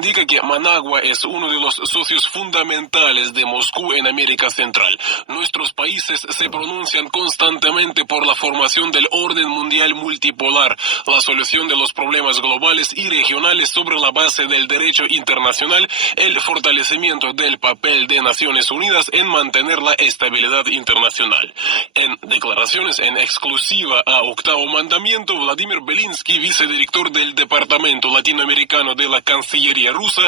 indica que Managua es uno de los socios fundamentales de Moscú en América Central. Nuestros países se pronuncian constantemente por la formación del orden mundial multipolar, la solución de los problemas globales y regionales sobre la base del derecho internacional, el fortalecimiento del papel de Naciones Unidas en mantener la estabilidad internacional. En declaraciones en exclusiva a Octavo Mandamiento, Vladimir Belinsky, vicedirector del Departamento Latinoamericano de la Cancillería rusa,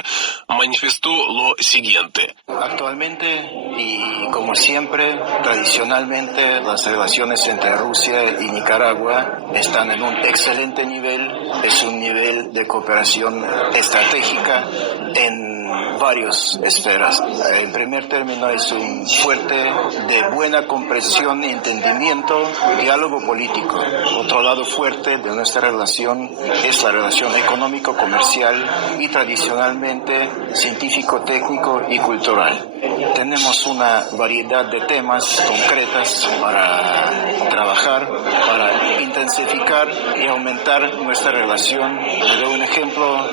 manifestó lo siguiente. Actualmente, y como siempre, tradicionalmente, las relaciones entre Rusia y Nicaragua están en un excelente nivel. Es un nivel de cooperación estratégica en varias esferas. En primer término, es un fuerte de buena comprensión, entendimiento, diálogo político. Otro lado fuerte de nuestra relación es la relación económico-comercial y tradicionalmente científico-técnico y cultural. Tenemos una variedad de temas concretas para trabajar, para intensificar y aumentar nuestra relación. Le doy un ejemplo.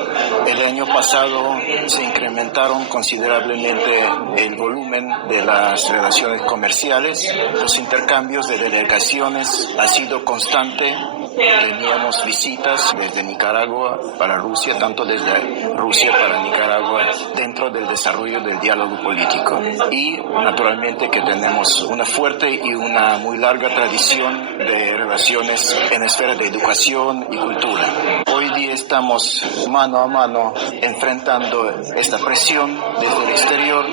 El año pasado se incrementaron considerablemente el volumen de las relaciones comerciales. Los intercambios de delegaciones ha sido constante. Teníamos visitas desde Nicaragua para Rusia, tanto desde Rusia para Nicaragua, dentro del desarrollo del diálogo político. Y naturalmente que tenemos una fuerte y una muy larga tradición de relaciones en esfera de educación y cultura. Hoy día estamos mano a mano enfrentando esta presión desde el exterior.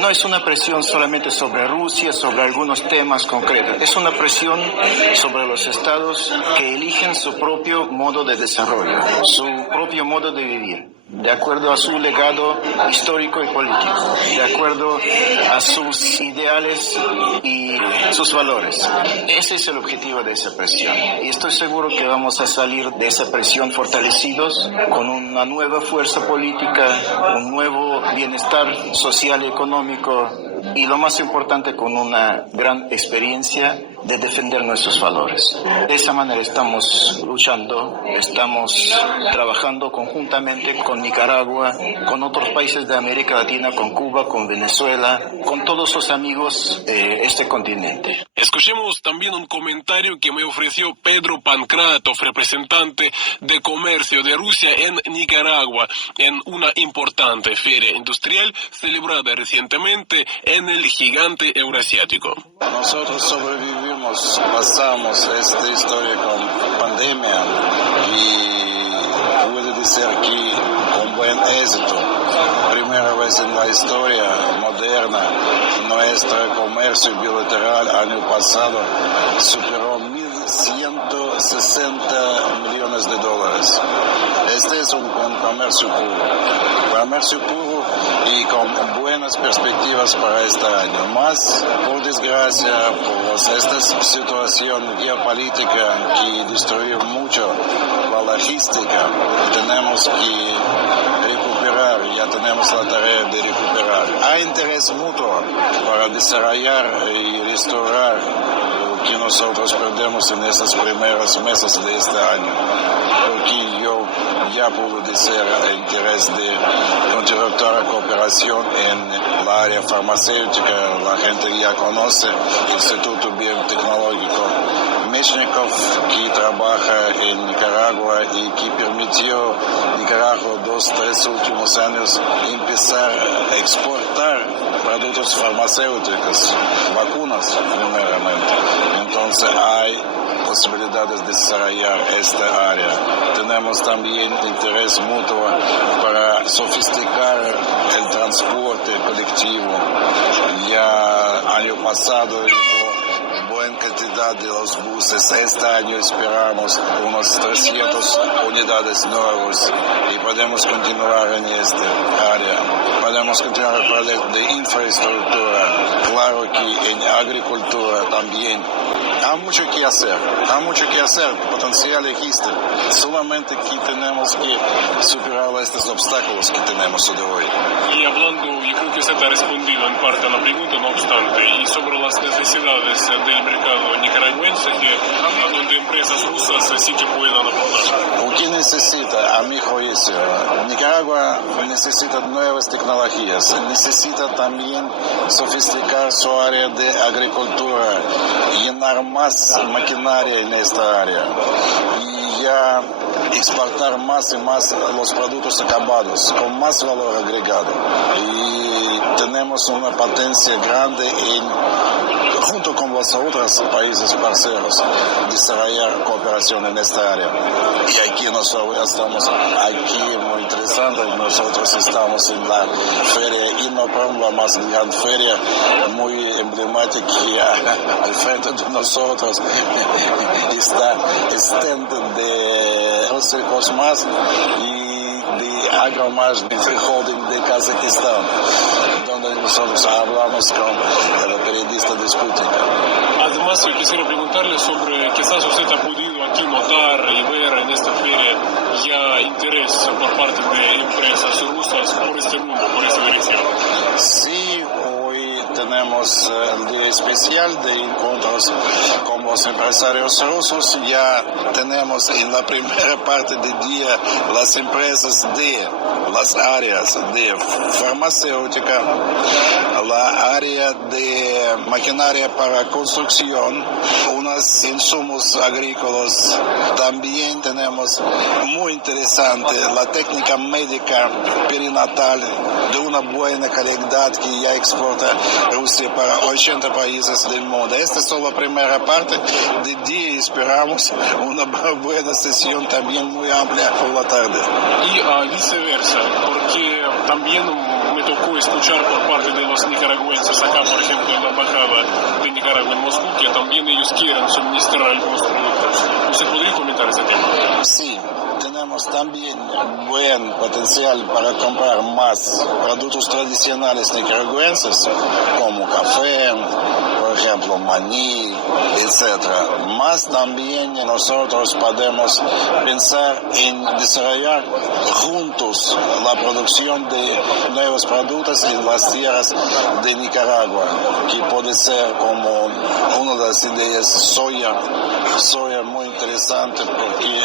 No es una presión solamente sobre Rusia, sobre algunos temas concretos. Es una presión sobre los estados que eligen su propio modo de desarrollo, su propio modo de vivir, de acuerdo a su legado histórico y político, de acuerdo a sus ideales y sus valores. Ese es el objetivo de esa presión. Y estoy seguro que vamos a salir de esa presión fortalecidos, con una nueva fuerza política, un nuevo bienestar social y económico, y lo más importante, con una gran experiencia de defender nuestros valores. De esa manera estamos luchando, estamos trabajando conjuntamente con Nicaragua, con otros países de América Latina, con Cuba, con Venezuela, con todos los amigos de este continente. Escuchemos también un comentario que me ofreció Pedro Pankratov, representante de comercio de Rusia en Nicaragua, en una importante feria industrial celebrada recientemente en el gigante eurasiático. Nosotros sobrevivimos, pasamos esta historia con pandemia y puedo decir que con buen éxito. Primera vez en la historia moderna, nuestro comercio bilateral año pasado superó 1.160 millones de dólares. Este es un comercio puro y con buenas perspectivas para este año. Más, por desgracia, por esta situación geopolítica que destruyó mucho la logística, tenemos que recuperar, ya tenemos la tarea de recuperar. Hay interés mutuo para desarrollar y restaurar lo que nosotros perdemos en estos primeros meses de este año, porque yo ya puedo decir el interés de continuar la cooperación en la área farmacéutica. La gente ya conoce el Instituto Biotecnológico Mechnikov, que trabaja en Nicaragua y que permitió a Nicaragua 2-3 últimos años empezar a exportar productos farmacéuticos, vacunas primeramente. Entonces hay posibilidades de desarrollar esta área. Tenemos también interés mutuo para sofisticar el transporte colectivo. Ya año pasado hubo buena cantidad de los buses. Este año esperamos unos 300 unidades nuevas y podemos continuar en esta área. Podemos continuar el proyecto de infraestructura. Claro que en agricultura también hay mucho que hacer, potencial existe. Solamente que tenemos que superar estos obstáculos que tenemos hoy. Y hablando, yo creo que se te ha respondido en parte a la pregunta, no obstante, y sobre las necesidades del mercado nicaragüense, donde empresas rusas sí que puedan aportar. ¿O qué necesita, a mi juicio? Nicaragua necesita nuevas tecnologías, necesita también sofisticar su área de agricultura, llenar más maquinaria en esta área y ya exportar más y más los productos acabados con más valor agregado. Y tenemos una potencia grande junto con los otros países parceros, desarrollar cooperación en esta área. Y aquí nosotros estamos, muy interesante, nosotros estamos en la feria Inoprom, la más gran feria, muy emblemática, al frente de nosotros está stand de Roselcosmas y de Agromás de Holding de Kazajistán, donde nosotros hablamos con el periodista de Sputnik. Además, yo quisiera preguntarle sobre, quizás usted ha podido aquí notar y ver en esta feria ya interés por parte de empresas rusas por este mundo, por esta dirección. Sí, hoy tenemos el día especial de encuentros con los empresarios rusos. Ya tenemos en la primera parte del día las empresas de las áreas de farmacéutica, la área de maquinaria para construcción, unos insumos agrícolas. También tenemos muy interesante la técnica médica perinatal de una buena calidad que ya exporta Rusia para 80 países del mundo. Esta es solo la primera parte del día y esperamos una buena sesión también muy amplia por la tarde. Y viceversa, porque también me tocó escuchar por parte de los nicaragüenses acá, por ejemplo, en la embajada de Nicaragua en Moscú, que también ellos quieren suministrar algunos productos. ¿Usted podría comentar ese tema? Sí. Tenemos también buen potencial para comprar más productos tradicionales nicaragüenses, como café, por ejemplo, maní, etc. Más también nosotros podemos pensar en desarrollar juntos la producción de nuevos productos en las tierras de Nicaragua, que puede ser como una de las ideas soya muy interesante, porque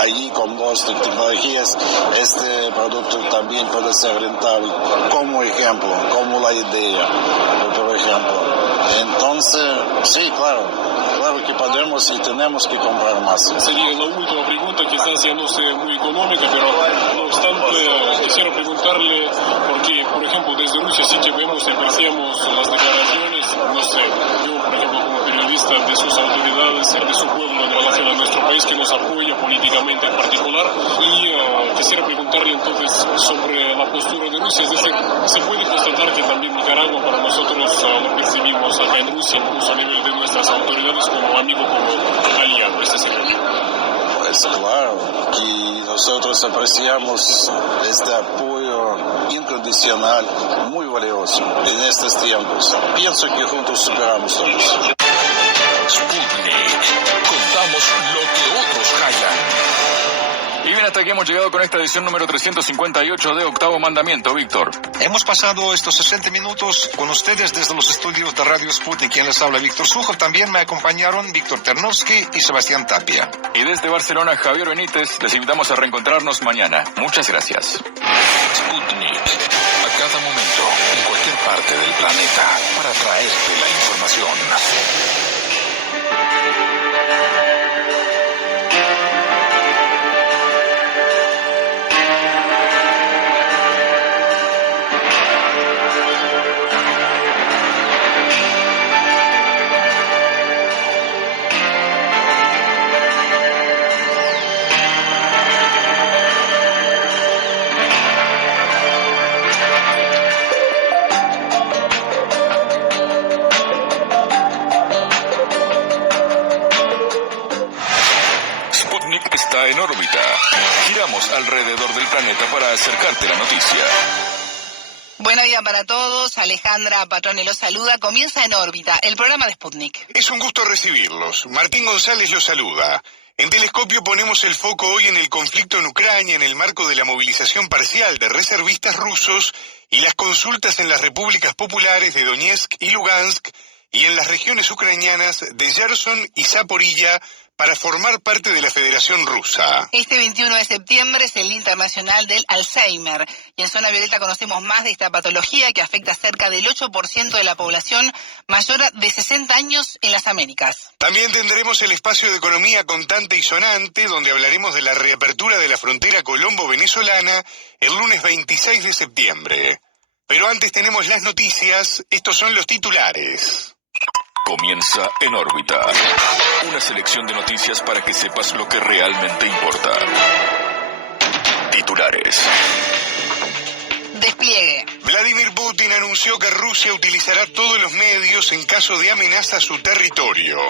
allí con las tecnologías este producto también puede ser rentable, como ejemplo, como la idea, por ejemplo. Entonces, sí, claro que podemos y tenemos que comprar más. Sería la última pregunta, quizás ya no sea muy económica, pero no obstante quisiera preguntarle, porque por ejemplo desde Rusia sí que vemos y apreciamos las declaraciones, no sé, yo por ejemplo como periodista de sus autoridades, de su pueblo en relación a nuestro país que nos apoya políticamente en particular, y quisiera preguntarle entonces sobre la postura de Rusia, es decir, se puede constatar que también Nicaragua para nosotros lo percibimos acá en Rusia, incluso a nivel de nuestras autoridades, como amigo, como aliado, este sería. Pues claro que nosotros apreciamos este apoyo incondicional, muy valioso en estos tiempos. Pienso que juntos superamos todos. Sputnik. Contamos lo que otros callan. Y bien, hasta aquí hemos llegado con esta edición número 358 de Octavo Mandamiento, Víctor. Hemos pasado estos 60 minutos con ustedes desde los estudios de Radio Sputnik. Quien les habla, Víctor Sujo. También me acompañaron Víctor Ternovsky y Sebastián Tapia. Y desde Barcelona, Javier Benítez. Les invitamos a reencontrarnos mañana. Muchas gracias. Sputnik. A cada momento, en cualquier parte del planeta, para traerte la información. En órbita. Giramos alrededor del planeta para acercarte la noticia. Buena vida para todos. Alejandra Patrone los saluda. Comienza En órbita, el programa de Sputnik. Es un gusto recibirlos. Martín González los saluda. En Telescopio ponemos el foco hoy en el conflicto en Ucrania en el marco de la movilización parcial de reservistas rusos y las consultas en las repúblicas populares de Donetsk y Lugansk y en las regiones ucranianas de Gerson y Zaporilla para formar parte de la Federación Rusa. Este 21 de septiembre es el Día Internacional del Alzheimer y en Zona Violeta conocemos más de esta patología que afecta a cerca del 8% de la población mayor de 60 años en las Américas. También tendremos el espacio de economía contante y sonante, donde hablaremos de la reapertura de la frontera colombo-venezolana el lunes 26 de septiembre. Pero antes tenemos las noticias, estos son los titulares. Comienza En órbita, una selección de noticias para que sepas lo que realmente importa. Titulares. Despliegue. Vladimir Putin anunció que Rusia utilizará todos los medios en caso de amenaza a su territorio.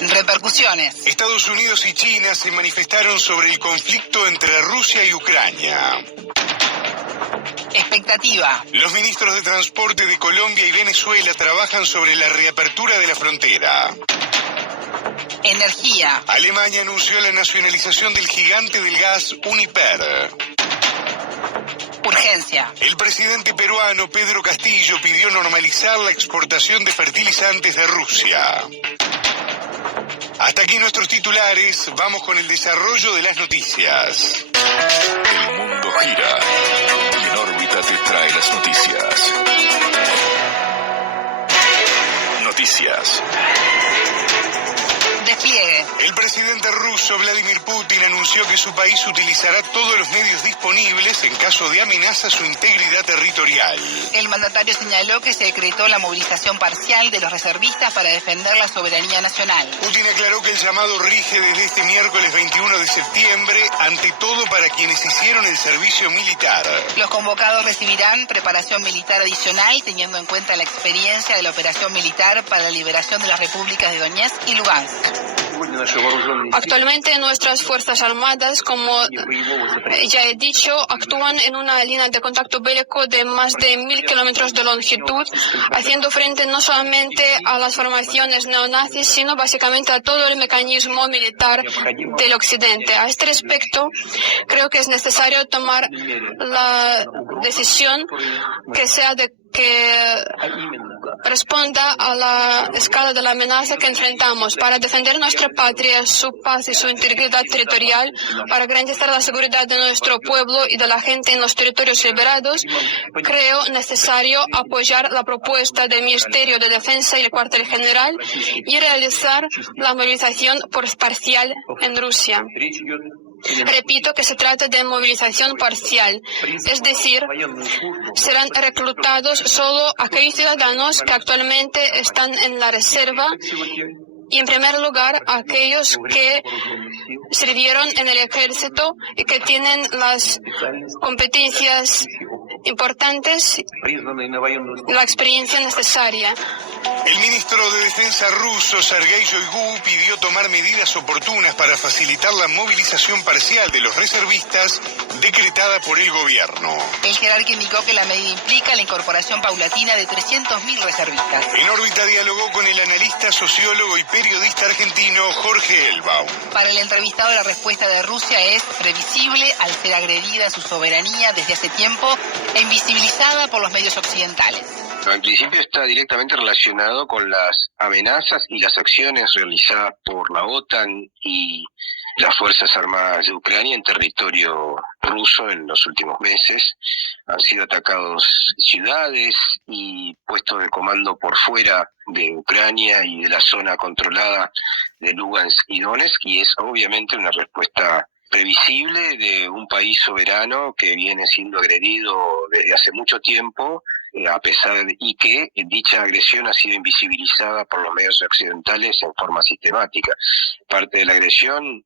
Repercusiones. Estados Unidos y China se manifestaron sobre el conflicto entre Rusia y Ucrania. Expectativa. Los ministros de Transporte de Colombia y Venezuela trabajan sobre la reapertura de la frontera. Energía. Alemania anunció la nacionalización del gigante del gas Uniper. Urgencia. El presidente peruano Pedro Castillo pidió normalizar la exportación de fertilizantes de Rusia. Hasta aquí nuestros titulares, vamos con el desarrollo de las noticias. El mundo gira y En órbita te trae las noticias. Noticias. Despliegue. El presidente ruso Vladimir Putin anunció que su país utilizará todos los medios disponibles en caso de amenaza a su integridad territorial. El mandatario señaló que se decretó la movilización parcial de los reservistas para defender la soberanía nacional. Putin aclaró que el llamado rige desde este miércoles 21 de septiembre, ante todo para quienes hicieron el servicio militar. Los convocados recibirán preparación militar adicional, teniendo en cuenta la experiencia de la operación militar para la liberación de las repúblicas de Donetsk y Lugansk. Actualmente nuestras Fuerzas Armadas, como ya he dicho, actúan en una línea de contacto bélico de más de 1.000 kilómetros de longitud, haciendo frente no solamente a las formaciones neonazis, sino básicamente a todo el mecanismo militar del Occidente. A este respecto, creo que es necesario tomar la decisión que responda a la escala de la amenaza que enfrentamos para defender nuestra patria, su paz y su integridad territorial, para garantizar la seguridad de nuestro pueblo y de la gente en los territorios liberados. Creo necesario apoyar la propuesta del Ministerio de Defensa y el Cuartel General y realizar la movilización parcial en Rusia. Repito que se trata de movilización parcial, es decir, serán reclutados solo aquellos ciudadanos que actualmente están en la reserva y, en primer lugar, aquellos que sirvieron en el ejército y que tienen las competencias importantes, la experiencia necesaria. El ministro de Defensa ruso, Sergei Shoigu, pidió tomar medidas oportunas para facilitar la movilización parcial de los reservistas decretada por el gobierno. El jerarca indicó que la medida implica la incorporación paulatina de 300.000 reservistas. En órbita dialogó con el analista, sociólogo y periodista argentino Jorge Elbaum. Para el entrevistado, la respuesta de Rusia es previsible al ser agredida en su soberanía desde hace tiempo e invisibilizada por los medios occidentales. En principio está directamente relacionado con las amenazas y las acciones realizadas por la OTAN y las Fuerzas Armadas de Ucrania en territorio ruso en los últimos meses. Han sido atacados ciudades y puestos de comando por fuera de Ucrania y de la zona controlada de Lugansk y Donetsk, y es obviamente una respuesta previsible de un país soberano que viene siendo agredido desde hace mucho tiempo, a pesar de y que dicha agresión ha sido invisibilizada por los medios occidentales en forma sistemática. Parte de la agresión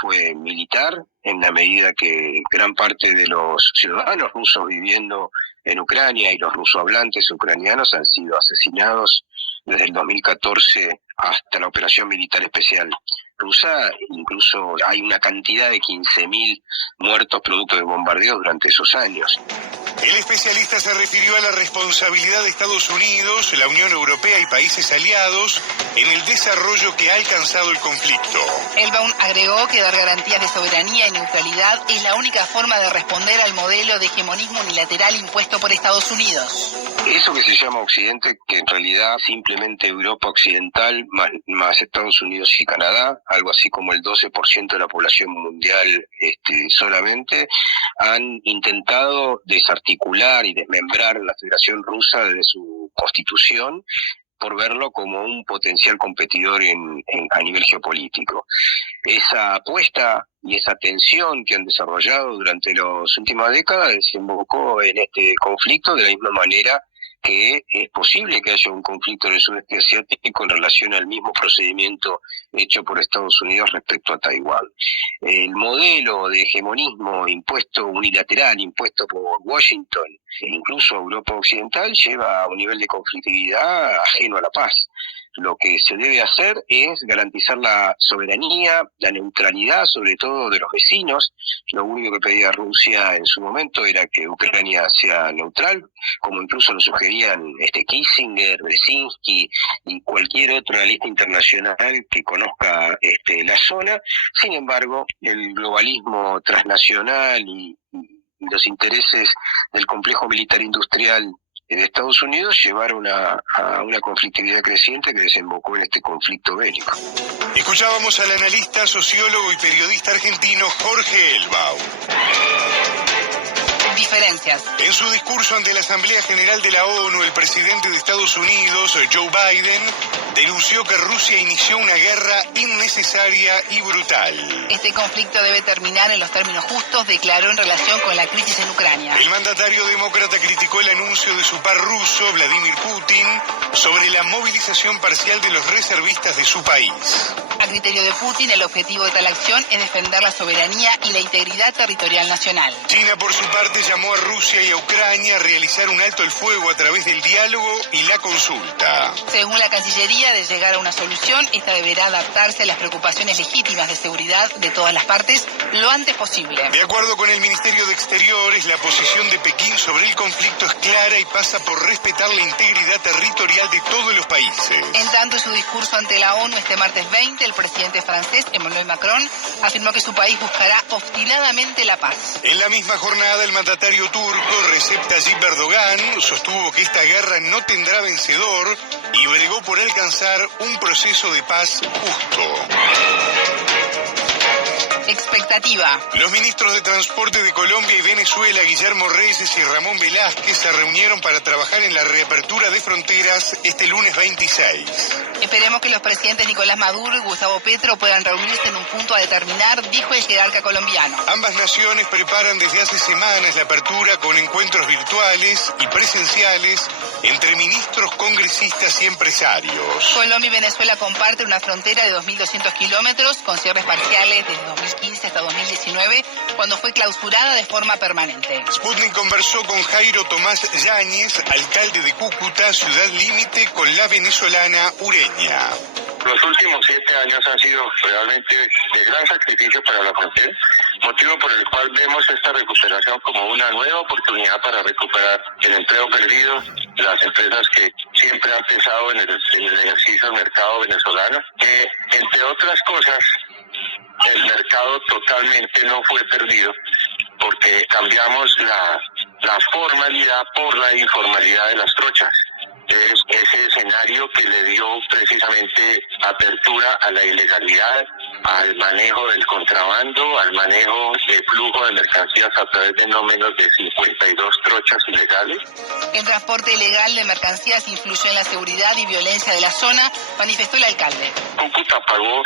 fue militar, en la medida que gran parte de los ciudadanos rusos viviendo en Ucrania y los rusohablantes ucranianos han sido asesinados desde el 2014 hasta la operación militar especial rusa. Incluso hay una cantidad de 15.000 muertos producto de bombardeos durante esos años. El especialista se refirió a la responsabilidad de Estados Unidos, la Unión Europea y países aliados en el desarrollo que ha alcanzado el conflicto. Elbaum agregó que dar garantías de soberanía y neutralidad es la única forma de responder al modelo de hegemonismo unilateral impuesto por Estados Unidos. Eso que se llama Occidente, que en realidad simplemente Europa Occidental, más Estados Unidos y Canadá, algo así como el 12% de la población mundial solamente, han intentado desarticular y desmembrar la Federación Rusa desde su constitución, por verlo como un potencial competidor a nivel geopolítico. Esa apuesta y esa tensión que han desarrollado durante las últimas décadas desembocó en este conflicto de la misma manera que es posible que haya un conflicto en el sudeste asiático en relación al mismo procedimiento hecho por Estados Unidos respecto a Taiwán. El modelo de hegemonismo unilateral impuesto por Washington e incluso Europa Occidental lleva a un nivel de conflictividad ajeno a la paz. Lo que se debe hacer es garantizar la soberanía, la neutralidad, sobre todo de los vecinos. Lo único que pedía Rusia en su momento era que Ucrania sea neutral, como incluso lo sugerían Kissinger, Brzezinski y cualquier otro analista internacional que conozca la zona. Sin embargo, el globalismo transnacional y los intereses del complejo militar industrial de Estados Unidos llevaron a una conflictividad creciente que desembocó en este conflicto bélico. Escuchábamos al analista, sociólogo y periodista argentino Jorge Elbaum. Diferencias. En su discurso ante la Asamblea General de la ONU, el presidente de Estados Unidos, Joe Biden, denunció que Rusia inició una guerra innecesaria y brutal. Este conflicto debe terminar en los términos justos, declaró en relación con la crisis en Ucrania. El mandatario demócrata criticó el anuncio de su par ruso, Vladimir Putin, sobre la movilización parcial de los reservistas de su país. A criterio de Putin, el objetivo de tal acción es defender la soberanía y la integridad territorial nacional. China, por su parte, llamó a Rusia y a Ucrania a realizar un alto el fuego a través del diálogo y la consulta. Según la Cancillería, de llegar a una solución, esta deberá adaptarse a las preocupaciones legítimas de seguridad de todas las partes lo antes posible. De acuerdo con el Ministerio de Exteriores, la posición de Pekín sobre el conflicto es clara y pasa por respetar la integridad territorial de todos los países. En tanto, en su discurso ante la ONU este martes 20, el presidente francés Emmanuel Macron afirmó que su país buscará obstinadamente la paz. En la misma jornada, el mandatario turco Recep Tayyip Erdogan sostuvo que esta guerra no tendrá vencedor y bregó por alcanzar un proceso de paz justo. Expectativa. Los ministros de Transporte de Colombia y Venezuela, Guillermo Reyes y Ramón Velázquez, se reunieron para trabajar en la reapertura de fronteras este lunes 26. Esperemos que los presidentes Nicolás Maduro y Gustavo Petro puedan reunirse en un punto a determinar, dijo el jerarca colombiano. Ambas naciones preparan desde hace semanas la apertura con encuentros virtuales y presenciales entre ministros, congresistas y empresarios. Colombia y Venezuela comparten una frontera de 2.200 kilómetros con cierres parciales desde 2015 hasta 2019, cuando fue clausurada de forma permanente. Sputnik conversó con Jairo Tomás Yáñez, alcalde de Cúcuta, ciudad límite con la venezolana Ureña. Los últimos 7 años han sido realmente de gran sacrificio para la frontera, motivo por el cual vemos esta recuperación como una nueva oportunidad para recuperar el empleo perdido, las empresas que siempre han pesado en el ejercicio del mercado venezolano, que entre otras cosas el mercado totalmente no fue perdido porque cambiamos la formalidad por la informalidad de las trochas. Es ese escenario que le dio precisamente apertura a la ilegalidad, al manejo del contrabando, al manejo de flujo de mercancías a través de no menos de 52 trochas ilegales. El transporte ilegal de mercancías influyó en la seguridad y violencia de la zona, manifestó el alcalde. Cúcuta pagó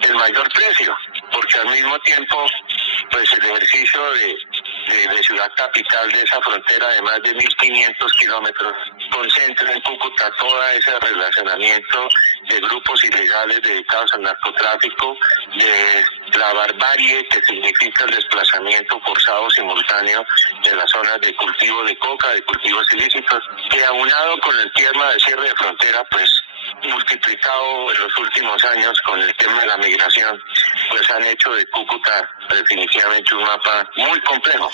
el mayor precio, porque al mismo tiempo, pues el ejercicio de ciudad capital de esa frontera de más de 1.500 kilómetros concentra en Cúcuta todo ese relacionamiento de grupos ilegales dedicados al narcotráfico, de la barbarie que significa el desplazamiento forzado simultáneo de las zonas de cultivo de coca, de cultivos ilícitos, que aunado con el tema del cierre de frontera, pues multiplicado en los últimos años con el tema de la migración, pues han hecho de Cúcuta definitivamente un mapa muy complejo.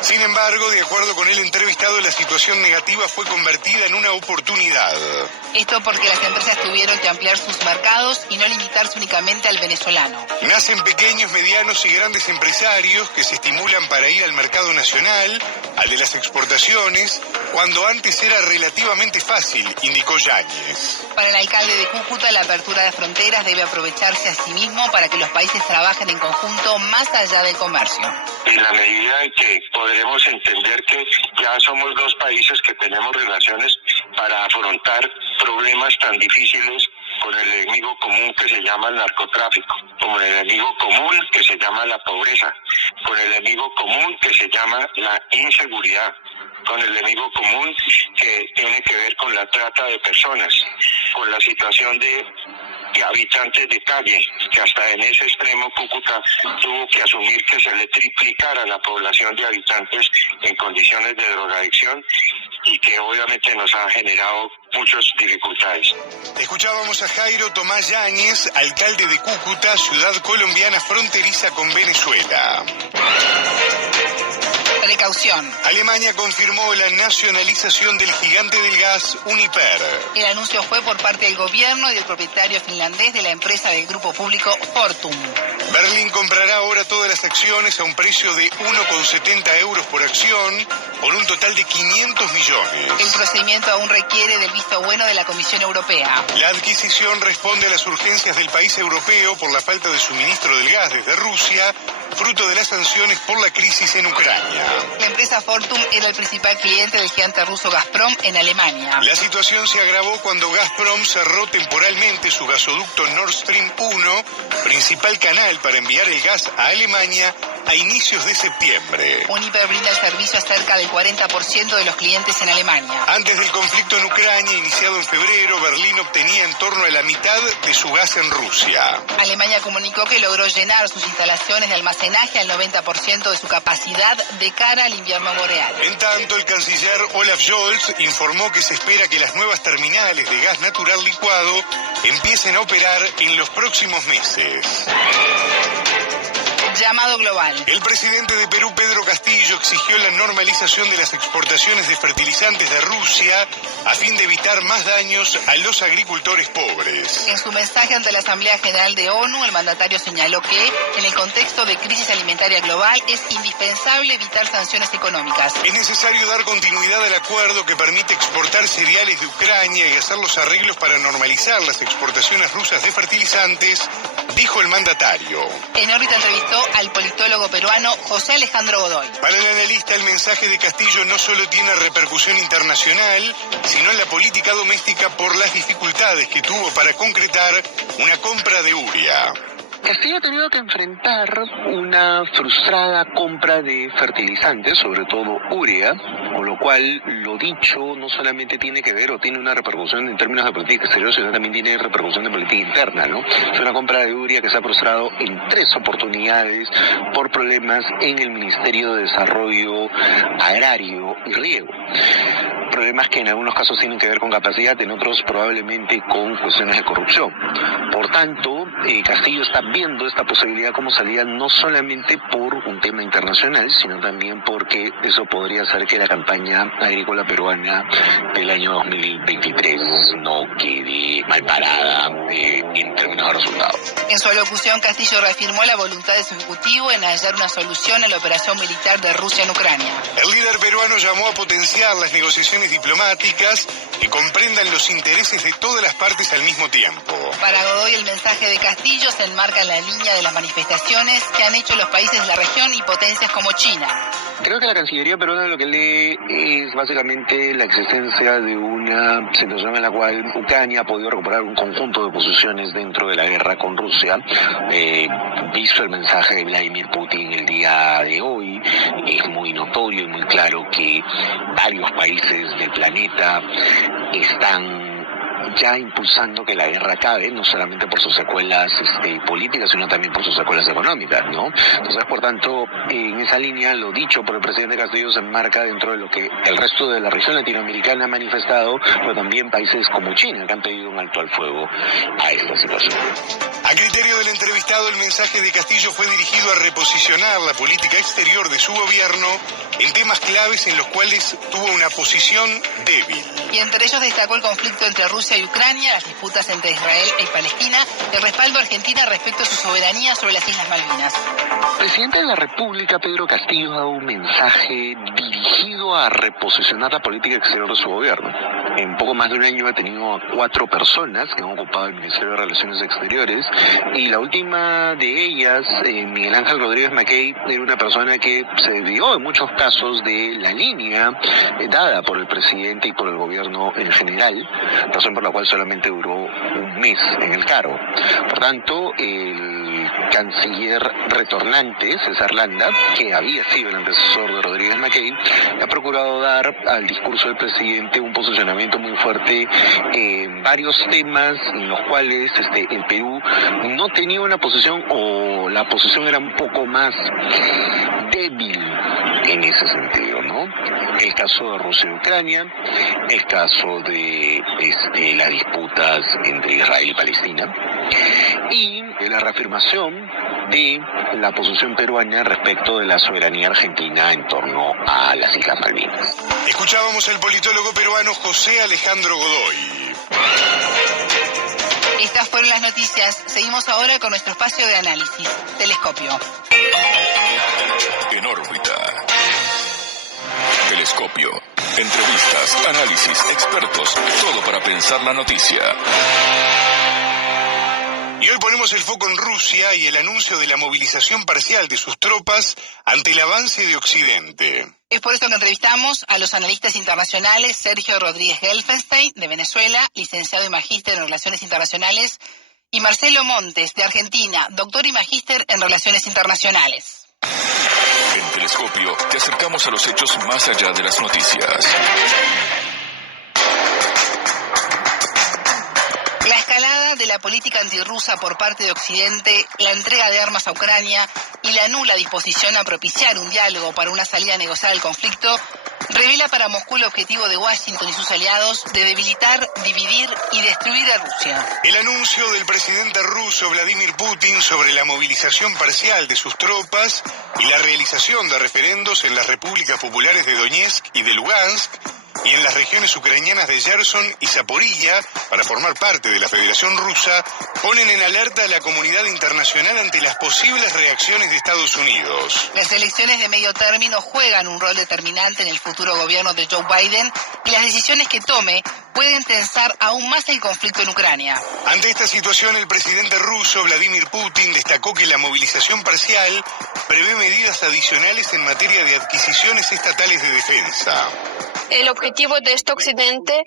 Sin embargo, de acuerdo con el entrevistado, la situación negativa fue convertida en una oportunidad. Esto porque las empresas tuvieron que ampliar sus mercados y no limitarse únicamente al venezolano. Nacen pequeños, medianos y grandes empresarios que se estimulan para ir al mercado nacional, al de las exportaciones, cuando antes era relativamente fácil, indicó Yáñez. Para el alcalde de Cúcuta, la apertura de fronteras debe aprovecharse a sí mismo para que los países trabajen en conjunto más allá del comercio. En la medida en que podremos entender que ya somos dos países que tenemos relaciones para afrontar problemas tan difíciles con el enemigo común que se llama el narcotráfico, con el enemigo común que se llama la pobreza, con el enemigo común que se llama la inseguridad, con el enemigo común que tiene que ver con la trata de personas, con la situación de habitantes de calle, que hasta en ese extremo Cúcuta tuvo que asumir que se le triplicara la población de habitantes en condiciones de drogadicción y que obviamente nos ha generado muchas dificultades. Escuchábamos a Jairo Tomás Yáñez, alcalde de Cúcuta, ciudad colombiana fronteriza con Venezuela. Precaución. Alemania confirmó la nacionalización del gigante del gas Uniper. El anuncio fue por parte del gobierno y del propietario finlandés de la empresa del grupo público Fortum. Berlín comprará ahora todas las acciones a un precio de 1,70 euros por acción, por un total de 500 millones. El procedimiento aún requiere del visto bueno de la Comisión Europea. La adquisición responde a las urgencias del país europeo por la falta de suministro del gas desde Rusia, fruto de las sanciones por la crisis en Ucrania. La empresa Fortum era el principal cliente del gigante ruso Gazprom en Alemania. La situación se agravó cuando Gazprom cerró temporalmente su gasoducto Nord Stream 1, principal canal para enviar el gas a Alemania, a inicios de septiembre. Uniper brinda el servicio a cerca del 40% de los clientes en Alemania. Antes del conflicto en Ucrania, iniciado en febrero, Berlín obtenía en torno a la mitad de su gas en Rusia. Alemania comunicó que logró llenar sus instalaciones de almacenaje al 90% de su capacidad de cara al invierno boreal. En tanto, el canciller Olaf Scholz informó que se espera que las nuevas terminales de gas natural licuado empiecen a operar en los próximos meses. Llamado global. El presidente de Perú, Pedro Castillo, exigió la normalización de las exportaciones de fertilizantes de Rusia a fin de evitar más daños a los agricultores pobres. En su mensaje ante la Asamblea General de ONU, el mandatario señaló que, en el contexto de crisis alimentaria global, es indispensable evitar sanciones económicas. Es necesario dar continuidad al acuerdo que permite exportar cereales de Ucrania y hacer los arreglos para normalizar las exportaciones rusas de fertilizantes, dijo el mandatario. En órbita entrevistó al politólogo peruano José Alejandro Godoy. Para el analista, el mensaje de Castillo no solo tiene repercusión internacional, sino en la política doméstica por las dificultades que tuvo para concretar una compra de urea. Castillo ha tenido que enfrentar una frustrada compra de fertilizantes, sobre todo urea, con lo cual lo dicho no solamente tiene que ver o tiene una repercusión en términos de política exterior, sino también tiene repercusión de política interna, ¿no? Es una compra de urea que se ha frustrado en 3 oportunidades por problemas en el Ministerio de Desarrollo Agrario y Riego. Problemas que en algunos casos tienen que ver con capacidad, en otros probablemente con cuestiones de corrupción. Por tanto, Castillo está viendo esta posibilidad como salida no solamente por un tema internacional, sino también porque eso podría hacer que la campaña agrícola peruana del año 2023 no quede mal parada en términos de resultados. En su alocución, Castillo reafirmó la voluntad de su ejecutivo en hallar una solución a la operación militar de Rusia en Ucrania. El líder peruano llamó a potenciar las negociaciones diplomáticas que comprendan los intereses de todas las partes al mismo tiempo. Para Godoy, el mensaje de Castillo se enmarca en la línea de las manifestaciones que han hecho los países de la región y potencias como China. Creo que la Cancillería peruana lo que lee es básicamente la existencia de una situación en la cual Ucrania ha podido recuperar un conjunto de posiciones dentro de la guerra con Rusia. Visto el mensaje de Vladimir Putin el día de hoy, es muy notorio y muy claro que varios países del planeta están ya impulsando que la guerra acabe, no solamente por sus secuelas políticas, sino también por sus secuelas económicas, ¿no? Entonces, por tanto, en esa línea, lo dicho por el presidente Castillo se enmarca dentro de lo que el resto de la región latinoamericana ha manifestado, pero también países como China, que han pedido un alto al fuego a esta situación. A criterio del entrevistado, el mensaje de Castillo fue dirigido a reposicionar la política exterior de su gobierno en temas claves en los cuales tuvo una posición débil. Y entre ellos destacó el conflicto entre Rusia y Ucrania, las disputas entre Israel y Palestina, y el respaldo a Argentina respecto a su soberanía sobre las Islas Malvinas. El presidente de la República, Pedro Castillo, ha dado un mensaje dirigido a reposicionar la política exterior de su gobierno. En poco más de un año ha tenido a 4 personas que han ocupado el Ministerio de Relaciones Exteriores, y la última de ellas, Miguel Ángel Rodríguez Mackey, era una persona que se desvió en muchos casos de la línea dada por el presidente y por el gobierno en general, razón por la cual solamente duró un mes en el cargo. Por tanto, el canciller retornante, César Landa, que había sido el antecesor de Rodríguez Mackey, ha procurado dar al discurso del presidente un posicionamiento muy fuerte en varios temas en los cuales el Perú no tenía una posición, o la posición era un poco más débil en ese sentido, ¿no? El caso de Rusia y Ucrania, el caso de las disputas entre Israel y Palestina, y la reafirmación de la posición peruana respecto de la soberanía argentina en torno a las Islas Malvinas. Escuchábamos al politólogo peruano José Alejandro Godoy. Estas fueron las noticias. Seguimos ahora con nuestro espacio de análisis, Telescopio. En órbita. Telescopio. Entrevistas, análisis, expertos, todo para pensar la noticia. Y hoy ponemos el foco en Rusia y el anuncio de la movilización parcial de sus tropas ante el avance de Occidente. Es por eso que entrevistamos a los analistas internacionales Sergio Rodríguez Gelfenstein, de Venezuela, licenciado y magíster en Relaciones Internacionales, y Marcelo Montes, de Argentina, doctor y magíster en Relaciones Internacionales. En Telescopio te acercamos a los hechos más allá de las noticias. La escalada de la política antirrusa por parte de Occidente, la entrega de armas a Ucrania y la nula disposición a propiciar un diálogo para una salida negociada al conflicto revela para Moscú el objetivo de Washington y sus aliados de debilitar, dividir y destruir a Rusia. El anuncio del presidente ruso Vladimir Putin sobre la movilización parcial de sus tropas y la realización de referendos en las repúblicas populares de Donetsk y de Lugansk y en las regiones ucranianas de Gerson y Zaporilla para formar parte de la Federación Rusa ponen en alerta a la comunidad internacional ante las posibles reacciones de Estados Unidos. Las elecciones de medio término juegan un rol determinante en el futuro gobierno de Joe Biden y las decisiones que tome pueden tensar aún más el conflicto en Ucrania. Ante esta situación, el presidente ruso Vladimir Putin destacó que la movilización parcial prevé medidas adicionales en materia de adquisiciones estatales de defensa. El objetivo de este Occidente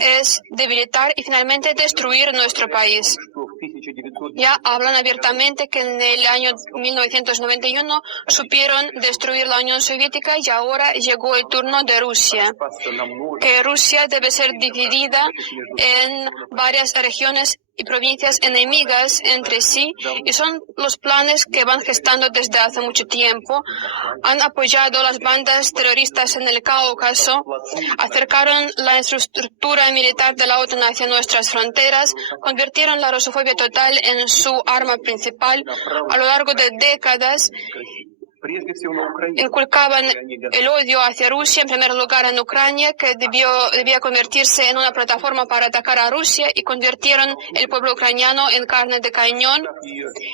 es debilitar y finalmente destruir nuestro país. Ya hablan abiertamente que en el año 1991 supieron destruir la Unión Soviética y ahora llegó el turno de Rusia. Que Rusia debe ser dividida en varias regiones y provincias enemigas entre sí, y son los planes que van gestando desde hace mucho tiempo. Han apoyado las bandas terroristas en el Cáucaso, acercaron la infraestructura militar de la OTAN hacia nuestras fronteras, convirtieron la rusofobia total en su arma principal. A lo largo de décadas inculcaban el odio hacia Rusia, en primer lugar en Ucrania, que debía convertirse en una plataforma para atacar a Rusia, y convirtieron el pueblo ucraniano en carne de cañón.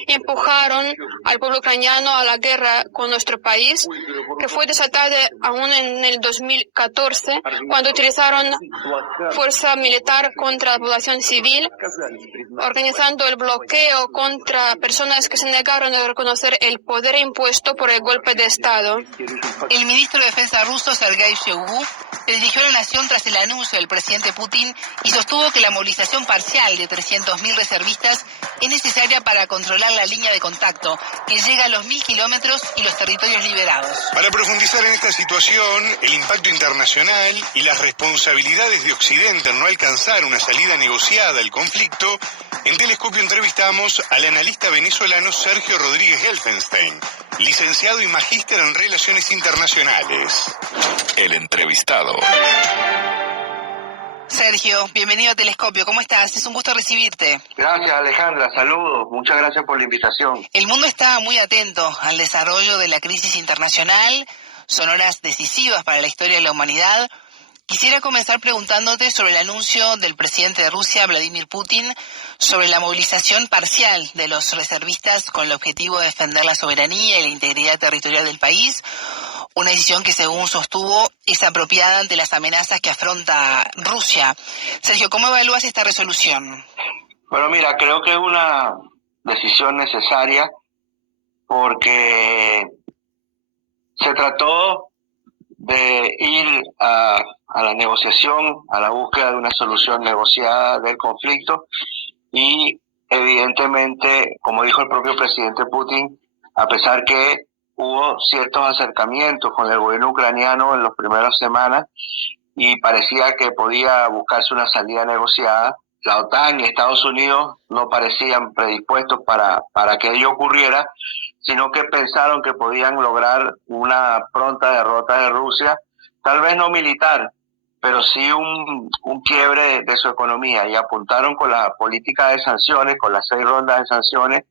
Empujaron al pueblo ucraniano a la guerra con nuestro país, que fue desatada aún en el 2014, cuando utilizaron fuerza militar contra la población civil, organizando el bloqueo contra personas que se negaron a reconocer el poder impuesto por el golpe de Estado. El ministro de Defensa ruso, Sergei Shoigu, se dirigió a la nación tras el anuncio del presidente Putin y sostuvo que la movilización parcial de 300.000 reservistas es necesaria para controlar la línea de contacto, que llega a los 1.000 kilómetros y los territorios liberados. Para profundizar en esta situación, el impacto internacional y las responsabilidades de Occidente en no alcanzar una salida negociada al conflicto, en Telescopio entrevistamos al analista venezolano Sergio Rodríguez Helfenstein, licenciado y magíster en Relaciones Internacionales. El entrevistado. Sergio, bienvenido a Telescopio. ¿Cómo estás? Es un gusto recibirte. Gracias, Alejandra. Saludos. Muchas gracias por la invitación. El mundo está muy atento al desarrollo de la crisis internacional. Son horas decisivas para la historia de la humanidad. Quisiera comenzar preguntándote sobre el anuncio del presidente de Rusia, Vladimir Putin, sobre la movilización parcial de los reservistas con el objetivo de defender la soberanía y la integridad territorial del país. Una decisión que, según sostuvo, es apropiada ante las amenazas que afronta Rusia. Sergio, ¿cómo evalúas esta resolución? Bueno, mira, creo que es una decisión necesaria porque se trató de ir a la negociación, a la búsqueda de una solución negociada del conflicto y, evidentemente, como dijo el propio presidente Putin, a pesar que hubo ciertos acercamientos con el gobierno ucraniano en las primeras semanas y parecía que podía buscarse una salida negociada, la OTAN y Estados Unidos no parecían predispuestos para que ello ocurriera, sino que pensaron que podían lograr una pronta derrota de Rusia, tal vez no militar, pero sí un quiebre de su economía, y apuntaron con la política de sanciones, con las 6 rondas de sanciones,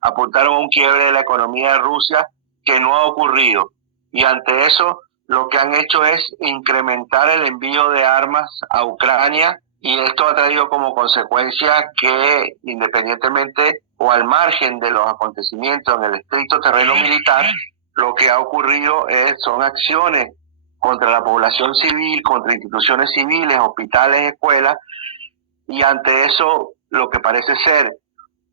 apuntaron a un quiebre de la economía de Rusia que no ha ocurrido, y ante eso lo que han hecho es incrementar el envío de armas a Ucrania, y esto ha traído como consecuencia que, independientemente o al margen de los acontecimientos en el estricto terreno militar, lo que ha ocurrido son acciones contra la población civil, contra instituciones civiles, hospitales, escuelas, y ante eso lo que parece ser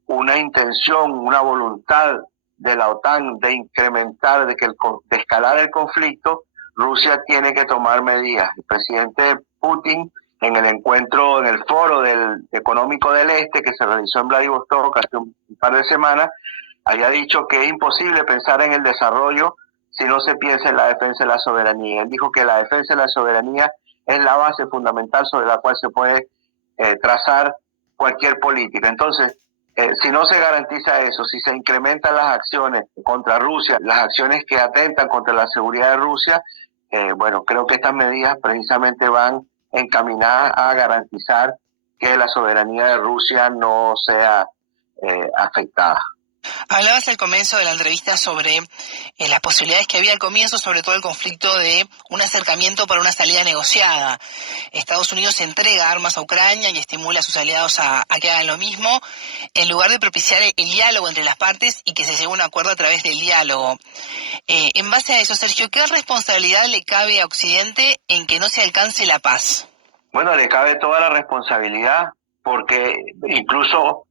una intención, una voluntad de la OTAN de incrementar, de escalar el conflicto, Rusia tiene que tomar medidas. El presidente Putin, en el encuentro, en el foro económico del Este que se realizó en Vladivostok hace un par de semanas, había dicho que es imposible pensar en el desarrollo si no se piensa en la defensa de la soberanía. Él dijo que la defensa de la soberanía es la base fundamental sobre la cual se puede trazar cualquier política. Entonces, si no se garantiza eso, si se incrementan las acciones contra Rusia, las acciones que atentan contra la seguridad de Rusia, bueno, creo que estas medidas precisamente van encaminadas a garantizar que la soberanía de Rusia no sea afectada. Hablabas al comienzo de la entrevista sobre las posibilidades que había al comienzo, sobre todo el conflicto de un acercamiento para una salida negociada. Estados Unidos entrega armas a Ucrania y estimula a sus aliados a que hagan lo mismo, en lugar de propiciar el diálogo entre las partes y que se llegue a un acuerdo a través del diálogo. En base a eso, Sergio, ¿qué responsabilidad le cabe a Occidente en que no se alcance la paz? Bueno, le cabe toda la responsabilidad, porque incluso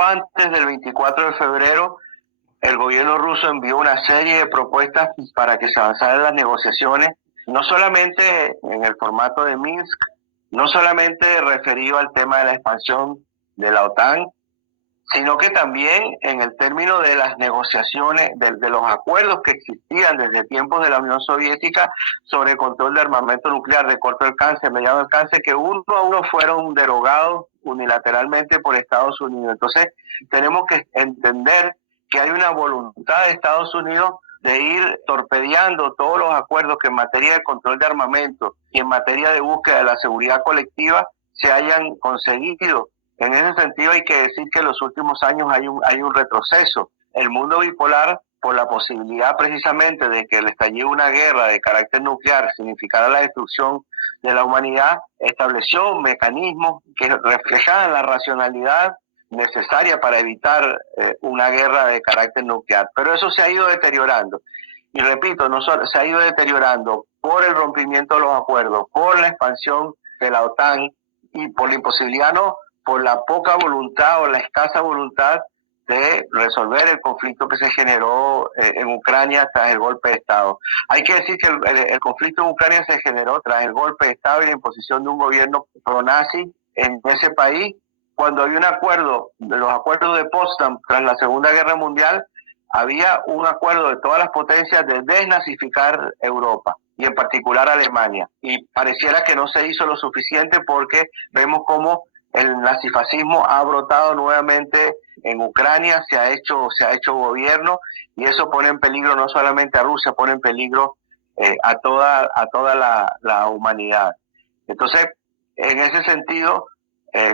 antes del 24 de febrero, el gobierno ruso envió una serie de propuestas para que se avanzaran las negociaciones, no solamente en el formato de Minsk, no solamente referido al tema de la expansión de la OTAN, sino que también en el término de las negociaciones, de los acuerdos que existían desde tiempos de la Unión Soviética sobre el control de armamento nuclear de corto alcance, mediano alcance, que uno a uno fueron derogados unilateralmente por Estados Unidos. Entonces, tenemos que entender que hay una voluntad de Estados Unidos de ir torpedeando todos los acuerdos que en materia de control de armamento y en materia de búsqueda de la seguridad colectiva se hayan conseguido. En ese sentido hay que decir que en los últimos años hay un retroceso. El mundo bipolar, por la posibilidad precisamente de que el estallido de una guerra de carácter nuclear significara la destrucción de la humanidad, estableció mecanismos que reflejaban la racionalidad necesaria para evitar una guerra de carácter nuclear. Pero eso se ha ido deteriorando. Y repito, no solo se ha ido deteriorando por el rompimiento de los acuerdos, por la expansión de la OTAN y por la imposibilidad, por la poca voluntad o la escasa voluntad de resolver el conflicto que se generó en Ucrania tras el golpe de Estado. Hay que decir que el conflicto en Ucrania se generó tras el golpe de Estado y la imposición de un gobierno pro-nazi en ese país, cuando había un acuerdo, de los acuerdos de Potsdam tras la Segunda Guerra Mundial, había un acuerdo de todas las potencias de desnazificar Europa y en particular Alemania. Y pareciera que no se hizo lo suficiente porque vemos cómo el nazifascismo ha brotado nuevamente en Ucrania, se ha hecho gobierno, y eso pone en peligro no solamente a Rusia, pone en peligro a toda la humanidad. Entonces, en ese sentido,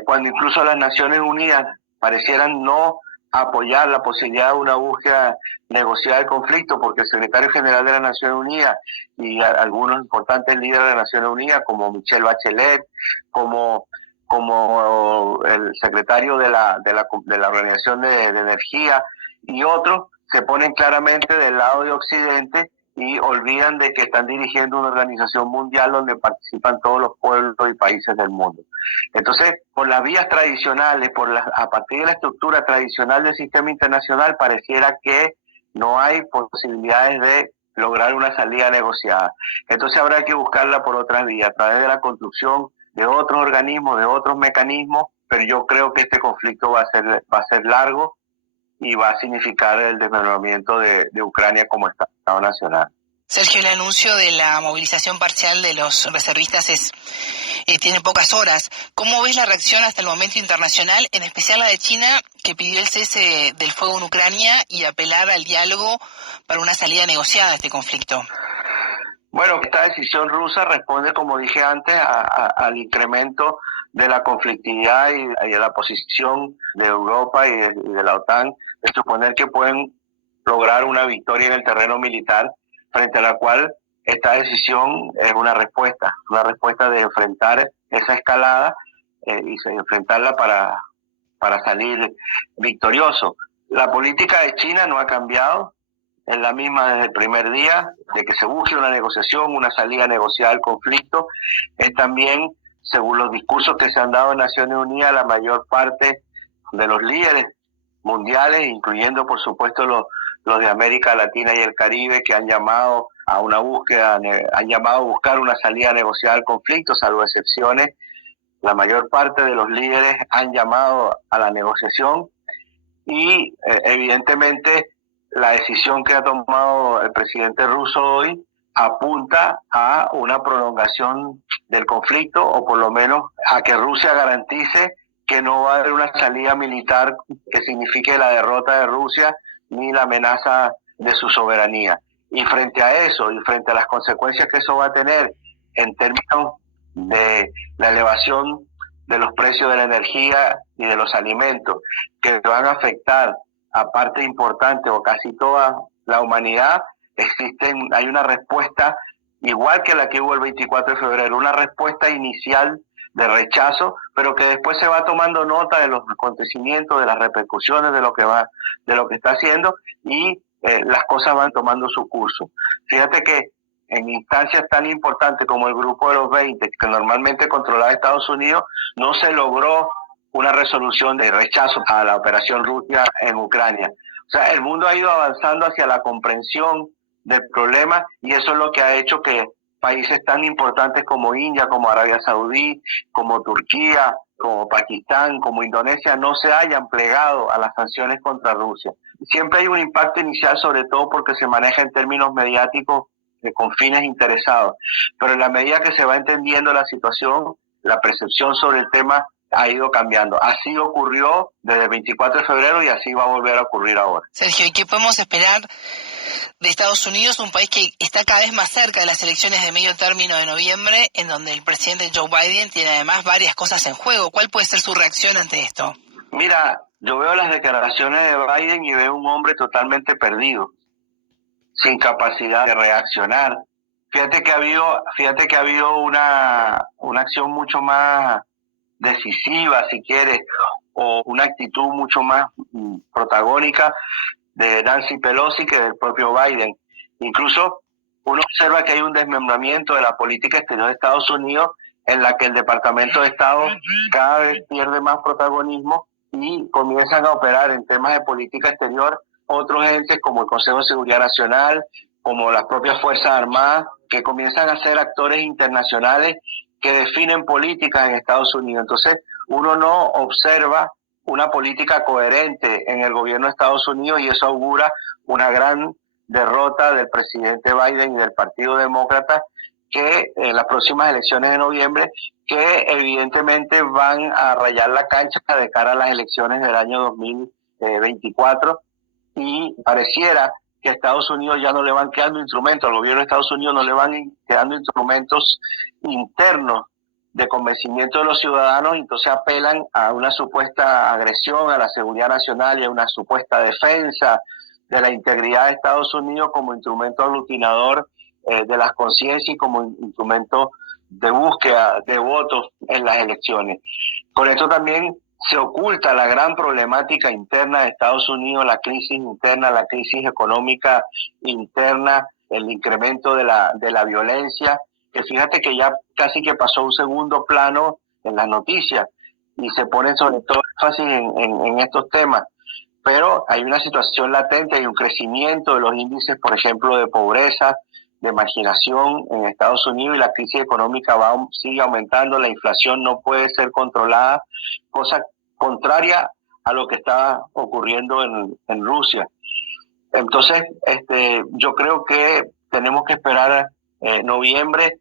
cuando incluso las Naciones Unidas parecieran no apoyar la posibilidad de una búsqueda negociada del conflicto, porque el secretario general de las Naciones Unidas y algunos importantes líderes de las Naciones Unidas, como Michelle Bachelet, como el secretario de la Organización de Energía y otros, se ponen claramente del lado de Occidente y olvidan de que están dirigiendo una organización mundial donde participan todos los pueblos y países del mundo. Entonces, por las vías tradicionales, a partir de la estructura tradicional del sistema internacional, pareciera que no hay posibilidades de lograr una salida negociada. Entonces habrá que buscarla por otras vías, a través de la construcción de otros organismos, de otros mecanismos, pero yo creo que este conflicto va a ser largo y va a significar el desmembramiento de Ucrania como Estado nacional. Sergio, el anuncio de la movilización parcial de los reservistas tiene pocas horas. ¿Cómo ves la reacción hasta el momento internacional, en especial la de China, que pidió el cese del fuego en Ucrania y apelar al diálogo para una salida negociada a este conflicto? Bueno, esta decisión rusa responde, como dije antes, al incremento de la conflictividad y de la posición de Europa y de la OTAN, de suponer que pueden lograr una victoria en el terreno militar, frente a la cual esta decisión es una respuesta de enfrentar esa escalada y enfrentarla para salir victorioso. La política de China no ha cambiado, es la misma desde el primer día, de que se busque una negociación, una salida negociada al conflicto. Es también, según los discursos que se han dado en Naciones Unidas, la mayor parte de los líderes mundiales, incluyendo por supuesto los de América Latina y el Caribe, que han llamado a una búsqueda, han llamado a buscar una salida negociada al conflicto, salvo excepciones. La mayor parte de los líderes han llamado a la negociación y evidentemente la decisión que ha tomado el presidente ruso hoy apunta a una prolongación del conflicto, o por lo menos a que Rusia garantice que no va a haber una salida militar que signifique la derrota de Rusia ni la amenaza de su soberanía. Y frente a eso, y frente a las consecuencias que eso va a tener en términos de la elevación de los precios de la energía y de los alimentos, que van a afectar a parte importante o casi toda la humanidad, hay una respuesta igual que la que hubo el 24 de febrero, una respuesta inicial de rechazo, pero que después se va tomando nota de los acontecimientos, de las repercusiones de lo que está haciendo, y las cosas van tomando su curso. Fíjate que en instancias tan importantes como el Grupo de los 20, que normalmente controlaba Estados Unidos, no se logró una resolución de rechazo a la operación Rusia en Ucrania. O sea, el mundo ha ido avanzando hacia la comprensión del problema, y eso es lo que ha hecho que países tan importantes como India, como Arabia Saudí, como Turquía, como Pakistán, como Indonesia, no se hayan plegado a las sanciones contra Rusia. Siempre hay un impacto inicial, sobre todo porque se maneja en términos mediáticos con fines interesados, pero en la medida que se va entendiendo la situación, la percepción sobre el tema ha ido cambiando. Así ocurrió desde el 24 de febrero y así va a volver a ocurrir ahora. Sergio, ¿y qué podemos esperar de Estados Unidos, un país que está cada vez más cerca de las elecciones de medio término de noviembre, en donde el presidente Joe Biden tiene además varias cosas en juego? ¿Cuál puede ser su reacción ante esto? Mira, yo veo las declaraciones de Biden y veo un hombre totalmente perdido, sin capacidad de reaccionar. Fíjate que ha habido una acción mucho más decisiva, si quieres, o una actitud mucho más protagónica de Nancy Pelosi que del propio Biden. Incluso uno observa que hay un desmembramiento de la política exterior de Estados Unidos, en la que el Departamento de Estado cada vez pierde más protagonismo y comienzan a operar en temas de política exterior otros entes como el Consejo de Seguridad Nacional, como las propias Fuerzas Armadas, que comienzan a ser actores internacionales que definen políticas en Estados Unidos. Entonces, uno no observa una política coherente en el gobierno de Estados Unidos y eso augura una gran derrota del presidente Biden y del Partido Demócrata que en las próximas elecciones de noviembre, que evidentemente van a rayar la cancha de cara a las elecciones del año 2024 y pareciera que a Estados Unidos ya no le van quedando instrumentos, al gobierno de Estados Unidos no le van quedando instrumentos internos de convencimiento de los ciudadanos, entonces apelan a una supuesta agresión a la seguridad nacional y a una supuesta defensa de la integridad de Estados Unidos como instrumento aglutinador de las conciencias y como instrumento de búsqueda de votos en las elecciones. Con esto también se oculta la gran problemática interna de Estados Unidos, la crisis interna, la crisis económica interna, el incremento de la violencia, que fíjate que ya casi que pasó a un segundo plano en las noticias y se pone sobre todo énfasis en estos temas. Pero hay una situación latente, hay un crecimiento de los índices, por ejemplo, de pobreza, de marginación en Estados Unidos y la crisis económica sigue aumentando, la inflación no puede ser controlada, cosa contraria a lo que está ocurriendo en Rusia. Entonces, yo creo que tenemos que esperar noviembre,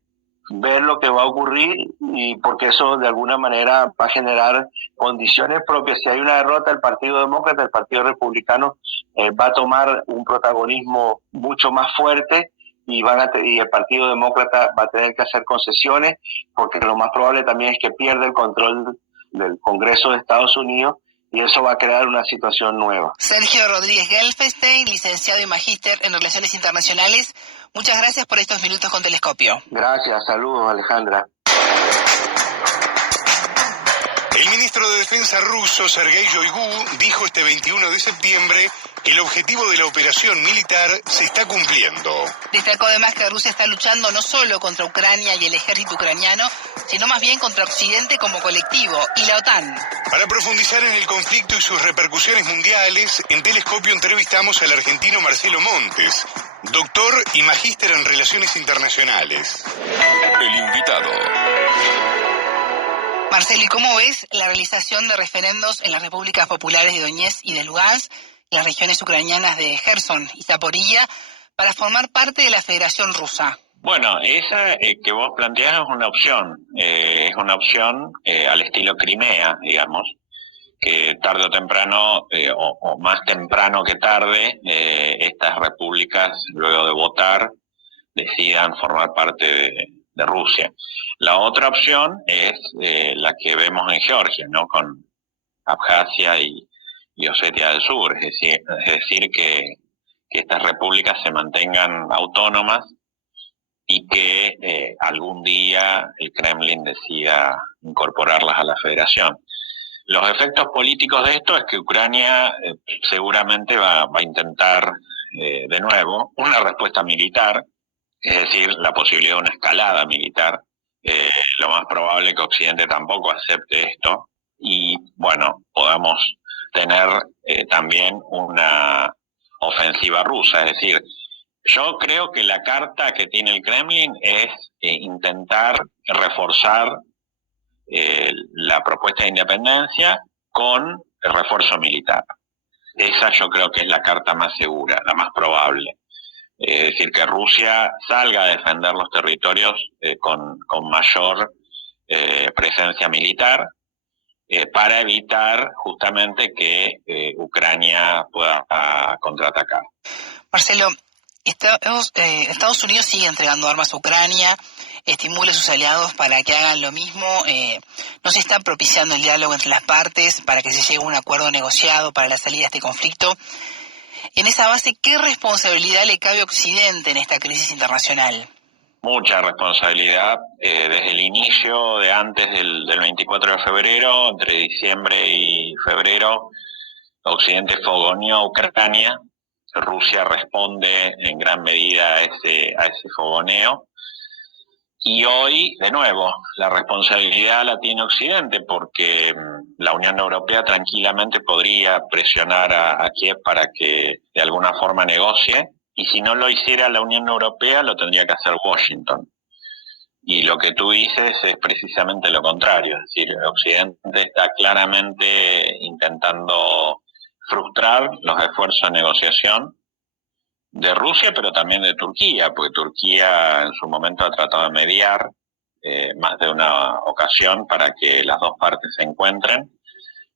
ver lo que va a ocurrir y porque eso de alguna manera va a generar condiciones propias. Si hay una derrota del Partido Demócrata, el Partido Republicano va a tomar un protagonismo mucho más fuerte y el Partido Demócrata va a tener que hacer concesiones porque lo más probable también es que pierda el control del Congreso de Estados Unidos y eso va a crear una situación nueva. Sergio Rodríguez Gelfestein, licenciado y magíster en Relaciones Internacionales, muchas gracias por estos minutos con Telescopio. Gracias, saludos Alejandra. El ministro de Defensa ruso, Sergei Shoigu, dijo este 21 de septiembre que el objetivo de la operación militar se está cumpliendo. Destacó además que Rusia está luchando no solo contra Ucrania y el ejército ucraniano, sino más bien contra Occidente como colectivo y la OTAN. Para profundizar en el conflicto y sus repercusiones mundiales, en Telescopio entrevistamos al argentino Marcelo Montes, doctor y magíster en Relaciones Internacionales. El invitado. Marcelo, ¿y cómo ves la realización de referendos en las repúblicas populares de Donetsk y de Lugansk, las regiones ucranianas de Gerson y Zaporilla, para formar parte de la Federación Rusa? Bueno, esa que vos planteás es una opción al estilo Crimea, digamos, que tarde o temprano, o más temprano que tarde, estas repúblicas, luego de votar, decidan formar parte de Rusia. La otra opción es la que vemos en Georgia, ¿no? Con Abjasia y Osetia del Sur, es decir que estas repúblicas se mantengan autónomas y que algún día el Kremlin decida incorporarlas a la federación. Los efectos políticos de esto es que Ucrania seguramente va a intentar de nuevo una respuesta militar, es decir, la posibilidad de una escalada militar. Lo más probable es que Occidente tampoco acepte esto y, bueno, podamos tener también una ofensiva rusa. Es decir, yo creo que la carta que tiene el Kremlin es intentar reforzar la propuesta de independencia con el refuerzo militar. Esa yo creo que es la carta más segura, la más probable. Es decir, que Rusia salga a defender los territorios con mayor presencia militar para evitar justamente que Ucrania pueda contraatacar. Marcelo, Estados Unidos sigue entregando armas a Ucrania, estimula a sus aliados para que hagan lo mismo. No se está propiciando el diálogo entre las partes para que se llegue a un acuerdo negociado para la salida de este conflicto. En esa base, ¿qué responsabilidad le cabe a Occidente en esta crisis internacional? Mucha responsabilidad. Desde el inicio de antes del 24 de febrero, entre diciembre y febrero, Occidente fogoneó a Ucrania. Rusia responde en gran medida a ese fogoneo Y hoy, de nuevo, la responsabilidad la tiene Occidente, porque la Unión Europea tranquilamente podría presionar a Kiev para que de alguna forma negocie, y si no lo hiciera la Unión Europea, lo tendría que hacer Washington. Y lo que tú dices es precisamente lo contrario, es decir, Occidente está claramente intentando frustrar los esfuerzos de negociación de Rusia, pero también de Turquía, porque Turquía en su momento ha tratado de mediar más de una ocasión para que las dos partes se encuentren.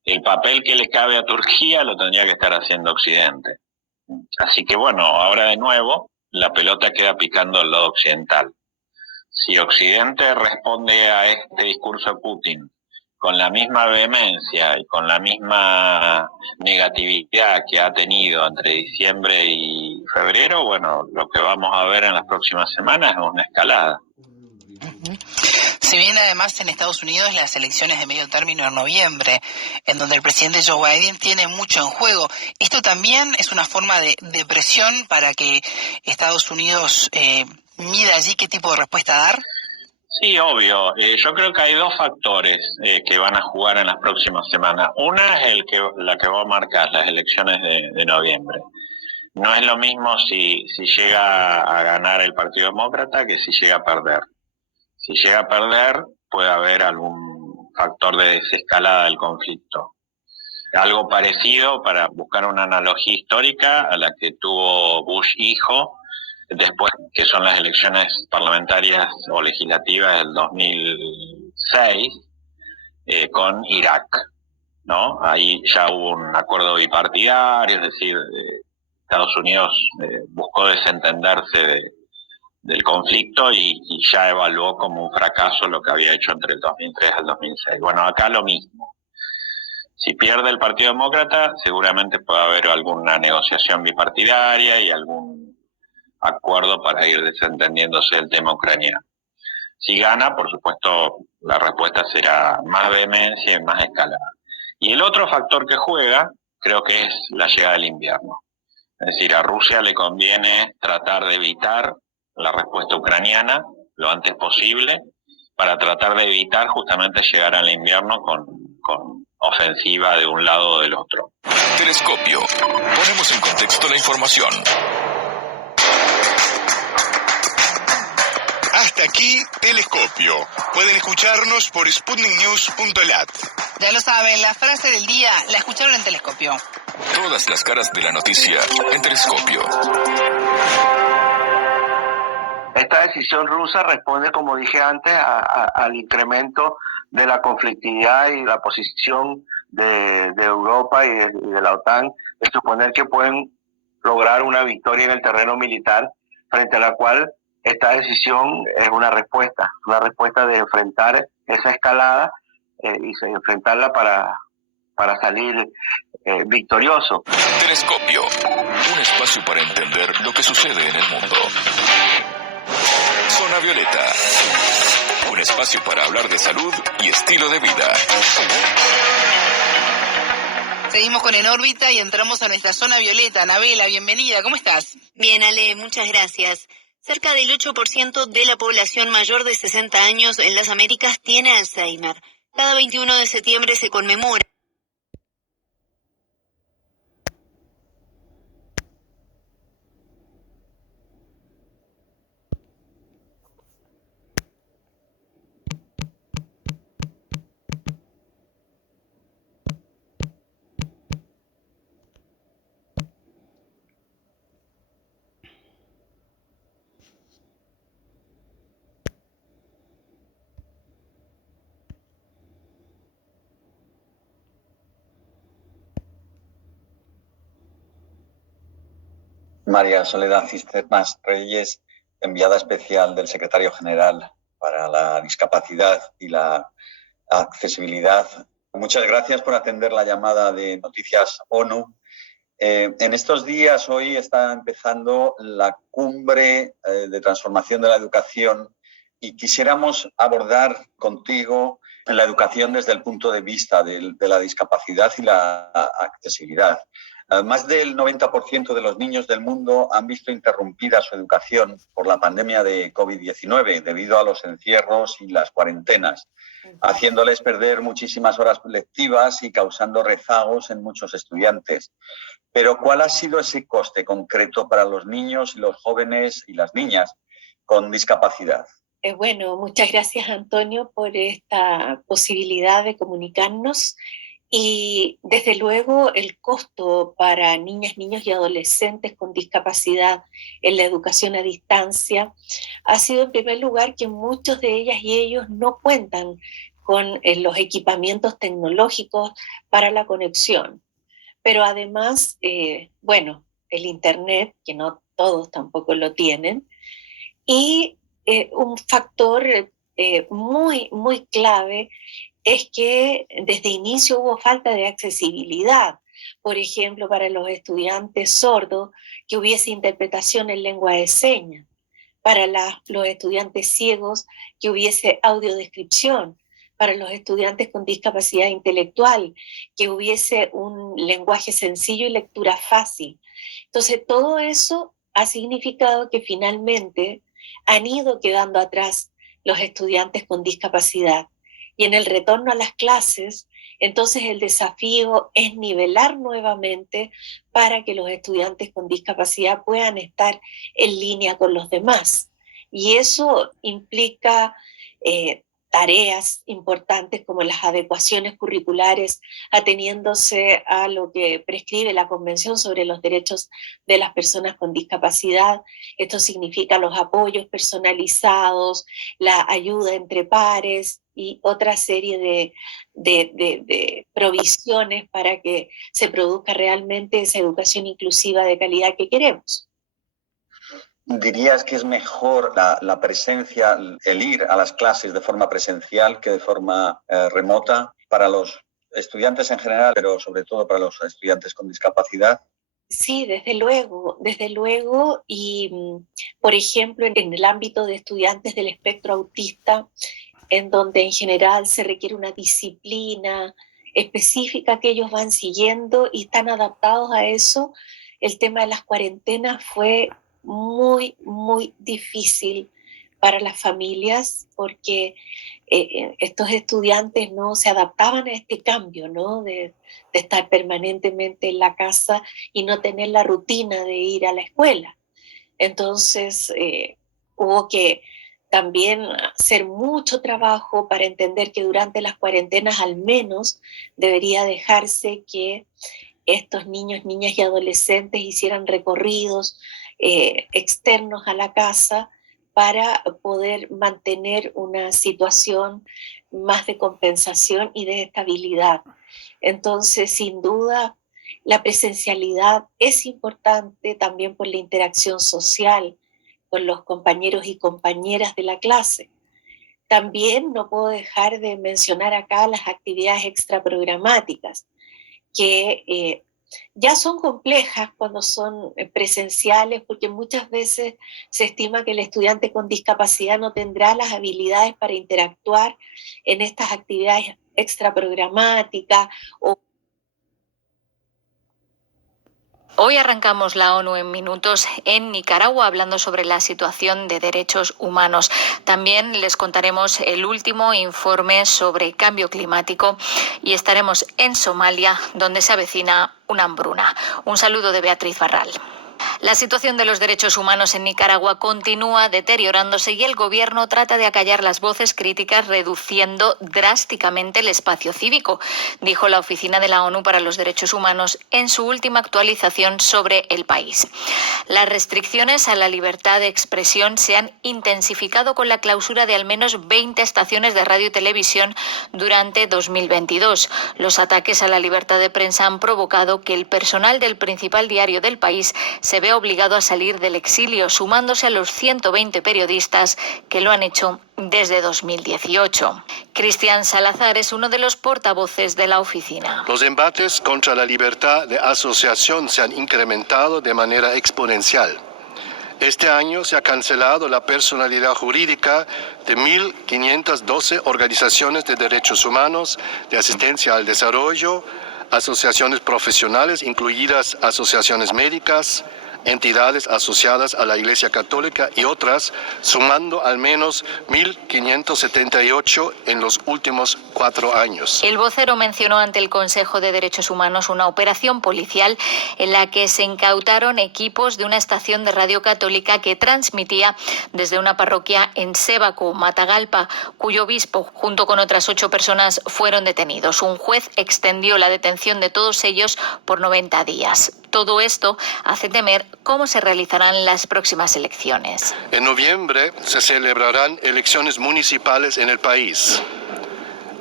El papel que le cabe a Turquía lo tendría que estar haciendo Occidente. Así que bueno, ahora de nuevo la pelota queda picando al lado occidental. Si Occidente responde a este discurso de Putin con la misma vehemencia y con la misma negatividad que ha tenido entre diciembre y febrero, bueno, lo que vamos a ver en las próximas semanas es una escalada. Se vienen además en Estados Unidos las elecciones de medio término en noviembre, en donde el presidente Joe Biden tiene mucho en juego. ¿Esto también es una forma de presión para que Estados Unidos mida allí qué tipo de respuesta dar? Sí, obvio. Yo creo que hay dos factores que van a jugar en las próximas semanas. Una es la que va a marcar las elecciones de noviembre. No es lo mismo si llega a ganar el Partido Demócrata que si llega a perder. Si llega a perder, puede haber algún factor de desescalada del conflicto. Algo parecido, para buscar una analogía histórica, a la que tuvo Bush hijo, después que son las elecciones parlamentarias o legislativas del 2006, con Irak, ¿no? Ahí ya hubo un acuerdo bipartidario, es decir, Estados Unidos buscó desentenderse del conflicto y ya evaluó como un fracaso lo que había hecho entre el 2003 al 2006. Bueno, acá lo mismo. Si pierde el Partido Demócrata, seguramente puede haber alguna negociación bipartidaria y algún acuerdo para ir desentendiéndose del tema ucraniano. Si gana, por supuesto, la respuesta será más vehemencia y más escalada. Y el otro factor que juega, creo que es la llegada del invierno. Es decir, a Rusia le conviene tratar de evitar la respuesta ucraniana lo antes posible para tratar de evitar justamente llegar al invierno con ofensiva de un lado o del otro. Telescopio. Ponemos en contexto la información. Hasta aquí, Telescopio. Pueden escucharnos por sputniknews.lat. Ya lo saben, la frase del día la escucharon en Telescopio. Todas las caras de la noticia en Telescopio. Esta decisión rusa responde, como dije antes, al incremento de la conflictividad y la posición de Europa y de la OTAN, de suponer que pueden lograr una victoria en el terreno militar, frente a la cual esta decisión es una respuesta de enfrentar esa escalada y enfrentarla para salir victorioso. Telescopio, un espacio para entender lo que sucede en el mundo. Zona Violeta, un espacio para hablar de salud y estilo de vida. Seguimos con En órbita y entramos a nuestra zona violeta. Anabela, bienvenida, ¿cómo estás? Bien, Ale, muchas gracias. Cerca del 8% de la población mayor de 60 años en las Américas tiene Alzheimer. Cada 21 de septiembre se conmemora. María Soledad Cisternas Reyes, enviada especial del Secretario General para la Discapacidad y la Accesibilidad. Muchas gracias por atender la llamada de Noticias ONU. En estos días, hoy está empezando la cumbre de transformación de la educación y quisiéramos abordar contigo la educación desde el punto de vista de la discapacidad y la accesibilidad. Más del 90% de los niños del mundo han visto interrumpida su educación por la pandemia de COVID-19 debido a los encierros y las cuarentenas, haciéndoles perder muchísimas horas lectivas y causando rezagos en muchos estudiantes. Pero ¿cuál ha sido ese coste concreto para los niños y los jóvenes y las niñas con discapacidad? Bueno, muchas gracias, Antonio, por esta posibilidad de comunicarnos. Y desde luego el costo para niñas, niños y adolescentes con discapacidad en la educación a distancia ha sido en primer lugar que muchos de ellas y ellos no cuentan con los equipamientos tecnológicos para la conexión. Pero además, el Internet, que no todos tampoco lo tienen, y un factor muy, muy clave es que desde inicio hubo falta de accesibilidad. Por ejemplo, para los estudiantes sordos, que hubiese interpretación en lengua de señas. Para los estudiantes ciegos, que hubiese audiodescripción. Para los estudiantes con discapacidad intelectual, que hubiese un lenguaje sencillo y lectura fácil. Entonces, todo eso ha significado que finalmente han ido quedando atrás los estudiantes con discapacidad. Y en el retorno a las clases, entonces el desafío es nivelar nuevamente para que los estudiantes con discapacidad puedan estar en línea con los demás. Y eso implica tareas importantes como las adecuaciones curriculares, ateniéndose a lo que prescribe la Convención sobre los Derechos de las Personas con Discapacidad. Esto significa los apoyos personalizados, la ayuda entre pares y otra serie de provisiones para que se produzca realmente esa educación inclusiva de calidad que queremos. ¿Dirías que es mejor la presencia, el ir a las clases de forma presencial que de forma remota para los estudiantes en general, pero sobre todo para los estudiantes con discapacidad? Sí, desde luego. Y, por ejemplo, en el ámbito de estudiantes del espectro autista, en donde en general se requiere una disciplina específica que ellos van siguiendo y están adaptados a eso, el tema de las cuarentenas fue muy, muy difícil para las familias porque estos estudiantes no se adaptaban a este cambio, ¿no? De estar permanentemente en la casa y no tener la rutina de ir a la escuela. Entonces hubo que también hacer mucho trabajo para entender que durante las cuarentenas al menos debería dejarse que estos niños, niñas y adolescentes hicieran recorridos externos a la casa para poder mantener una situación más de compensación y de estabilidad. Entonces, sin duda, la presencialidad es importante también por la interacción social con los compañeros y compañeras de la clase. También no puedo dejar de mencionar acá las actividades extraprogramáticas, que ya son complejas cuando son presenciales, porque muchas veces se estima que el estudiante con discapacidad no tendrá las habilidades para interactuar en estas actividades extraprogramáticas. Hoy arrancamos la ONU en minutos en Nicaragua hablando sobre la situación de derechos humanos. También les contaremos el último informe sobre cambio climático y estaremos en Somalia, donde se avecina una hambruna. Un saludo de Beatriz Barral. La situación de los derechos humanos en Nicaragua continúa deteriorándose y el gobierno trata de acallar las voces críticas reduciendo drásticamente el espacio cívico, dijo la Oficina de la ONU para los Derechos Humanos en su última actualización sobre el país. Las restricciones a la libertad de expresión se han intensificado con la clausura de al menos 20 estaciones de radio y televisión durante 2022. Los ataques a la libertad de prensa han provocado que el personal del principal diario del país se ve obligado a salir del exilio, sumándose a los 120 periodistas que lo han hecho desde 2018. Cristian Salazar es uno de los portavoces de la oficina. Los embates contra la libertad de asociación se han incrementado de manera exponencial. Este año se ha cancelado la personalidad jurídica de 1.512 organizaciones de derechos humanos, de asistencia al desarrollo, asociaciones profesionales, incluidas asociaciones médicas, entidades asociadas a la Iglesia Católica y otras, sumando al menos 1.578 en los últimos 4 años. El vocero mencionó ante el Consejo de Derechos Humanos una operación policial en la que se incautaron equipos de una estación de radio católica que transmitía desde una parroquia en Sébaco, Matagalpa, cuyo obispo, junto con otras 8 personas, fueron detenidos. Un juez extendió la detención de todos ellos por 90 días. Todo esto hace temer cómo se realizarán las próximas elecciones. En noviembre se celebrarán elecciones municipales en el país.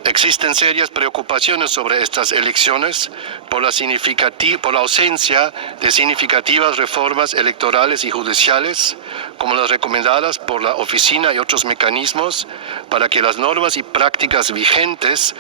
Existen serias preocupaciones sobre estas elecciones por la ausencia de significativas reformas electorales y judiciales, como las recomendadas por la oficina y otros mecanismos para que las normas y prácticas vigentes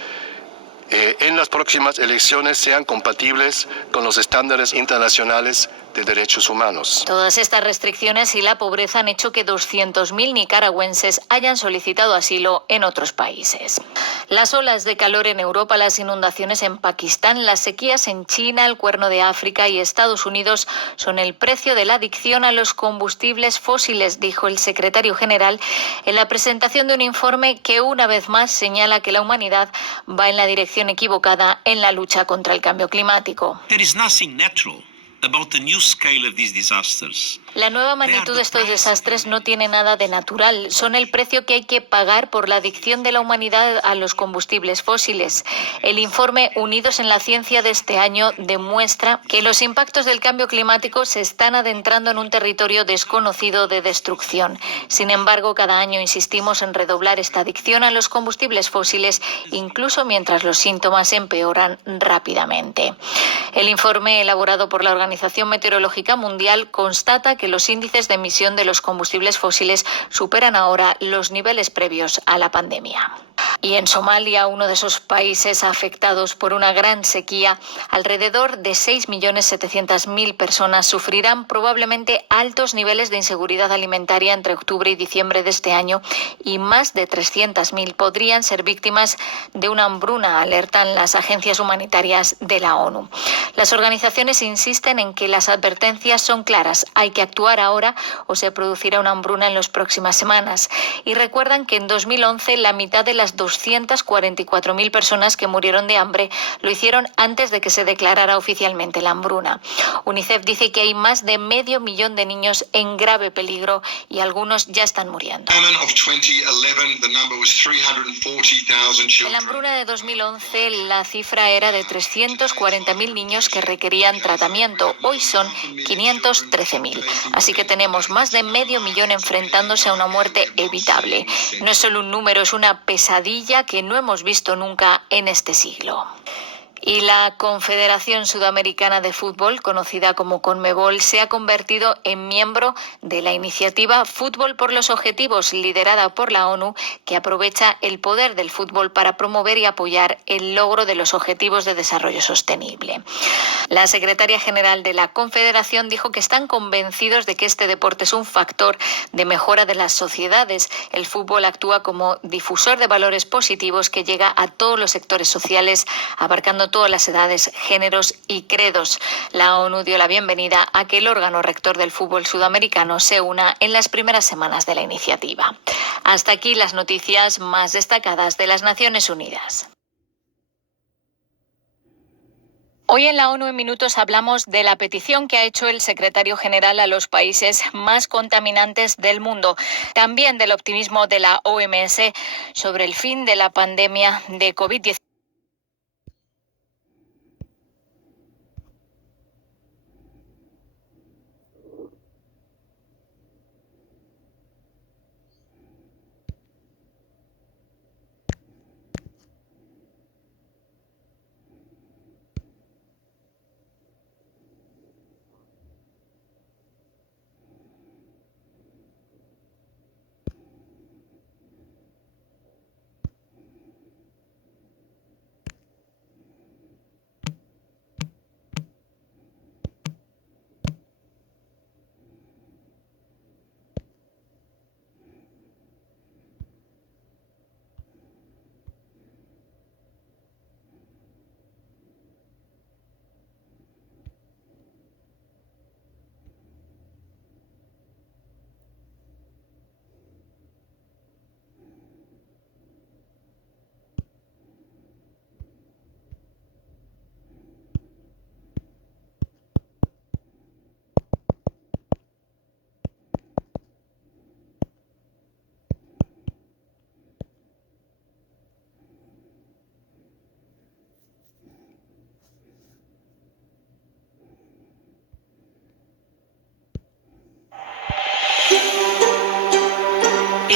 en las próximas elecciones sean compatibles con los estándares internacionales de derechos humanos. Todas estas restricciones y la pobreza han hecho que 200.000 nicaragüenses hayan solicitado asilo en otros países. Las olas de calor en Europa, las inundaciones en Pakistán, las sequías en China, el Cuerno de África y Estados Unidos son el precio de la adicción a los combustibles fósiles, dijo el secretario general en la presentación de un informe que una vez más señala que la humanidad va en la dirección equivocada en la lucha contra el cambio climático. There is nothing natural about the new scale of these disasters. La nueva magnitud de estos desastres no tiene nada de natural. Son el precio que hay que pagar por la adicción de la humanidad a los combustibles fósiles. El informe Unidos en la Ciencia de este año demuestra que los impactos del cambio climático se están adentrando en un territorio desconocido de destrucción. Sin embargo, cada año insistimos en redoblar esta adicción a los combustibles fósiles, incluso mientras los síntomas empeoran rápidamente. El informe elaborado por la Organización Meteorológica Mundial constata que los índices de emisión de los combustibles fósiles superan ahora los niveles previos a la pandemia. Y en Somalia, uno de esos países afectados por una gran sequía, alrededor de 6.700.000 personas sufrirán probablemente altos niveles de inseguridad alimentaria entre octubre y diciembre de este año y más de 300.000 podrían ser víctimas de una hambruna, alertan las agencias humanitarias de la ONU. Las organizaciones insisten en que las advertencias son claras, hay que actuar ahora o se producirá una hambruna en las próximas semanas. Y recuerdan que en 2011 la mitad de las 244.000 personas que murieron de hambre lo hicieron antes de que se declarara oficialmente la hambruna. UNICEF dice que hay más de 500.000 de niños en grave peligro y algunos ya están muriendo. En la hambruna de 2011 la cifra era de 340.000 niños que requerían tratamiento. Hoy son 513.000. Así que tenemos más de 500.000 enfrentándose a una muerte evitable. No es solo un número, es una pesadilla que no hemos visto nunca en este siglo. Y la Confederación Sudamericana de Fútbol, conocida como Conmebol, se ha convertido en miembro de la iniciativa Fútbol por los Objetivos, liderada por la ONU, que aprovecha el poder del fútbol para promover y apoyar el logro de los Objetivos de Desarrollo Sostenible. La secretaria general de la Confederación dijo que están convencidos de que este deporte es un factor de mejora de las sociedades. El fútbol actúa como difusor de valores positivos que llega a todos los sectores sociales, abarcando todas las edades, géneros y credos. La ONU dio la bienvenida a que el órgano rector del fútbol sudamericano se una en las primeras semanas de la iniciativa. Hasta aquí las noticias más destacadas de las Naciones Unidas. Hoy en la ONU en Minutos hablamos de la petición que ha hecho el secretario general a los países más contaminantes del mundo, también del optimismo de la OMS sobre el fin de la pandemia de COVID-19.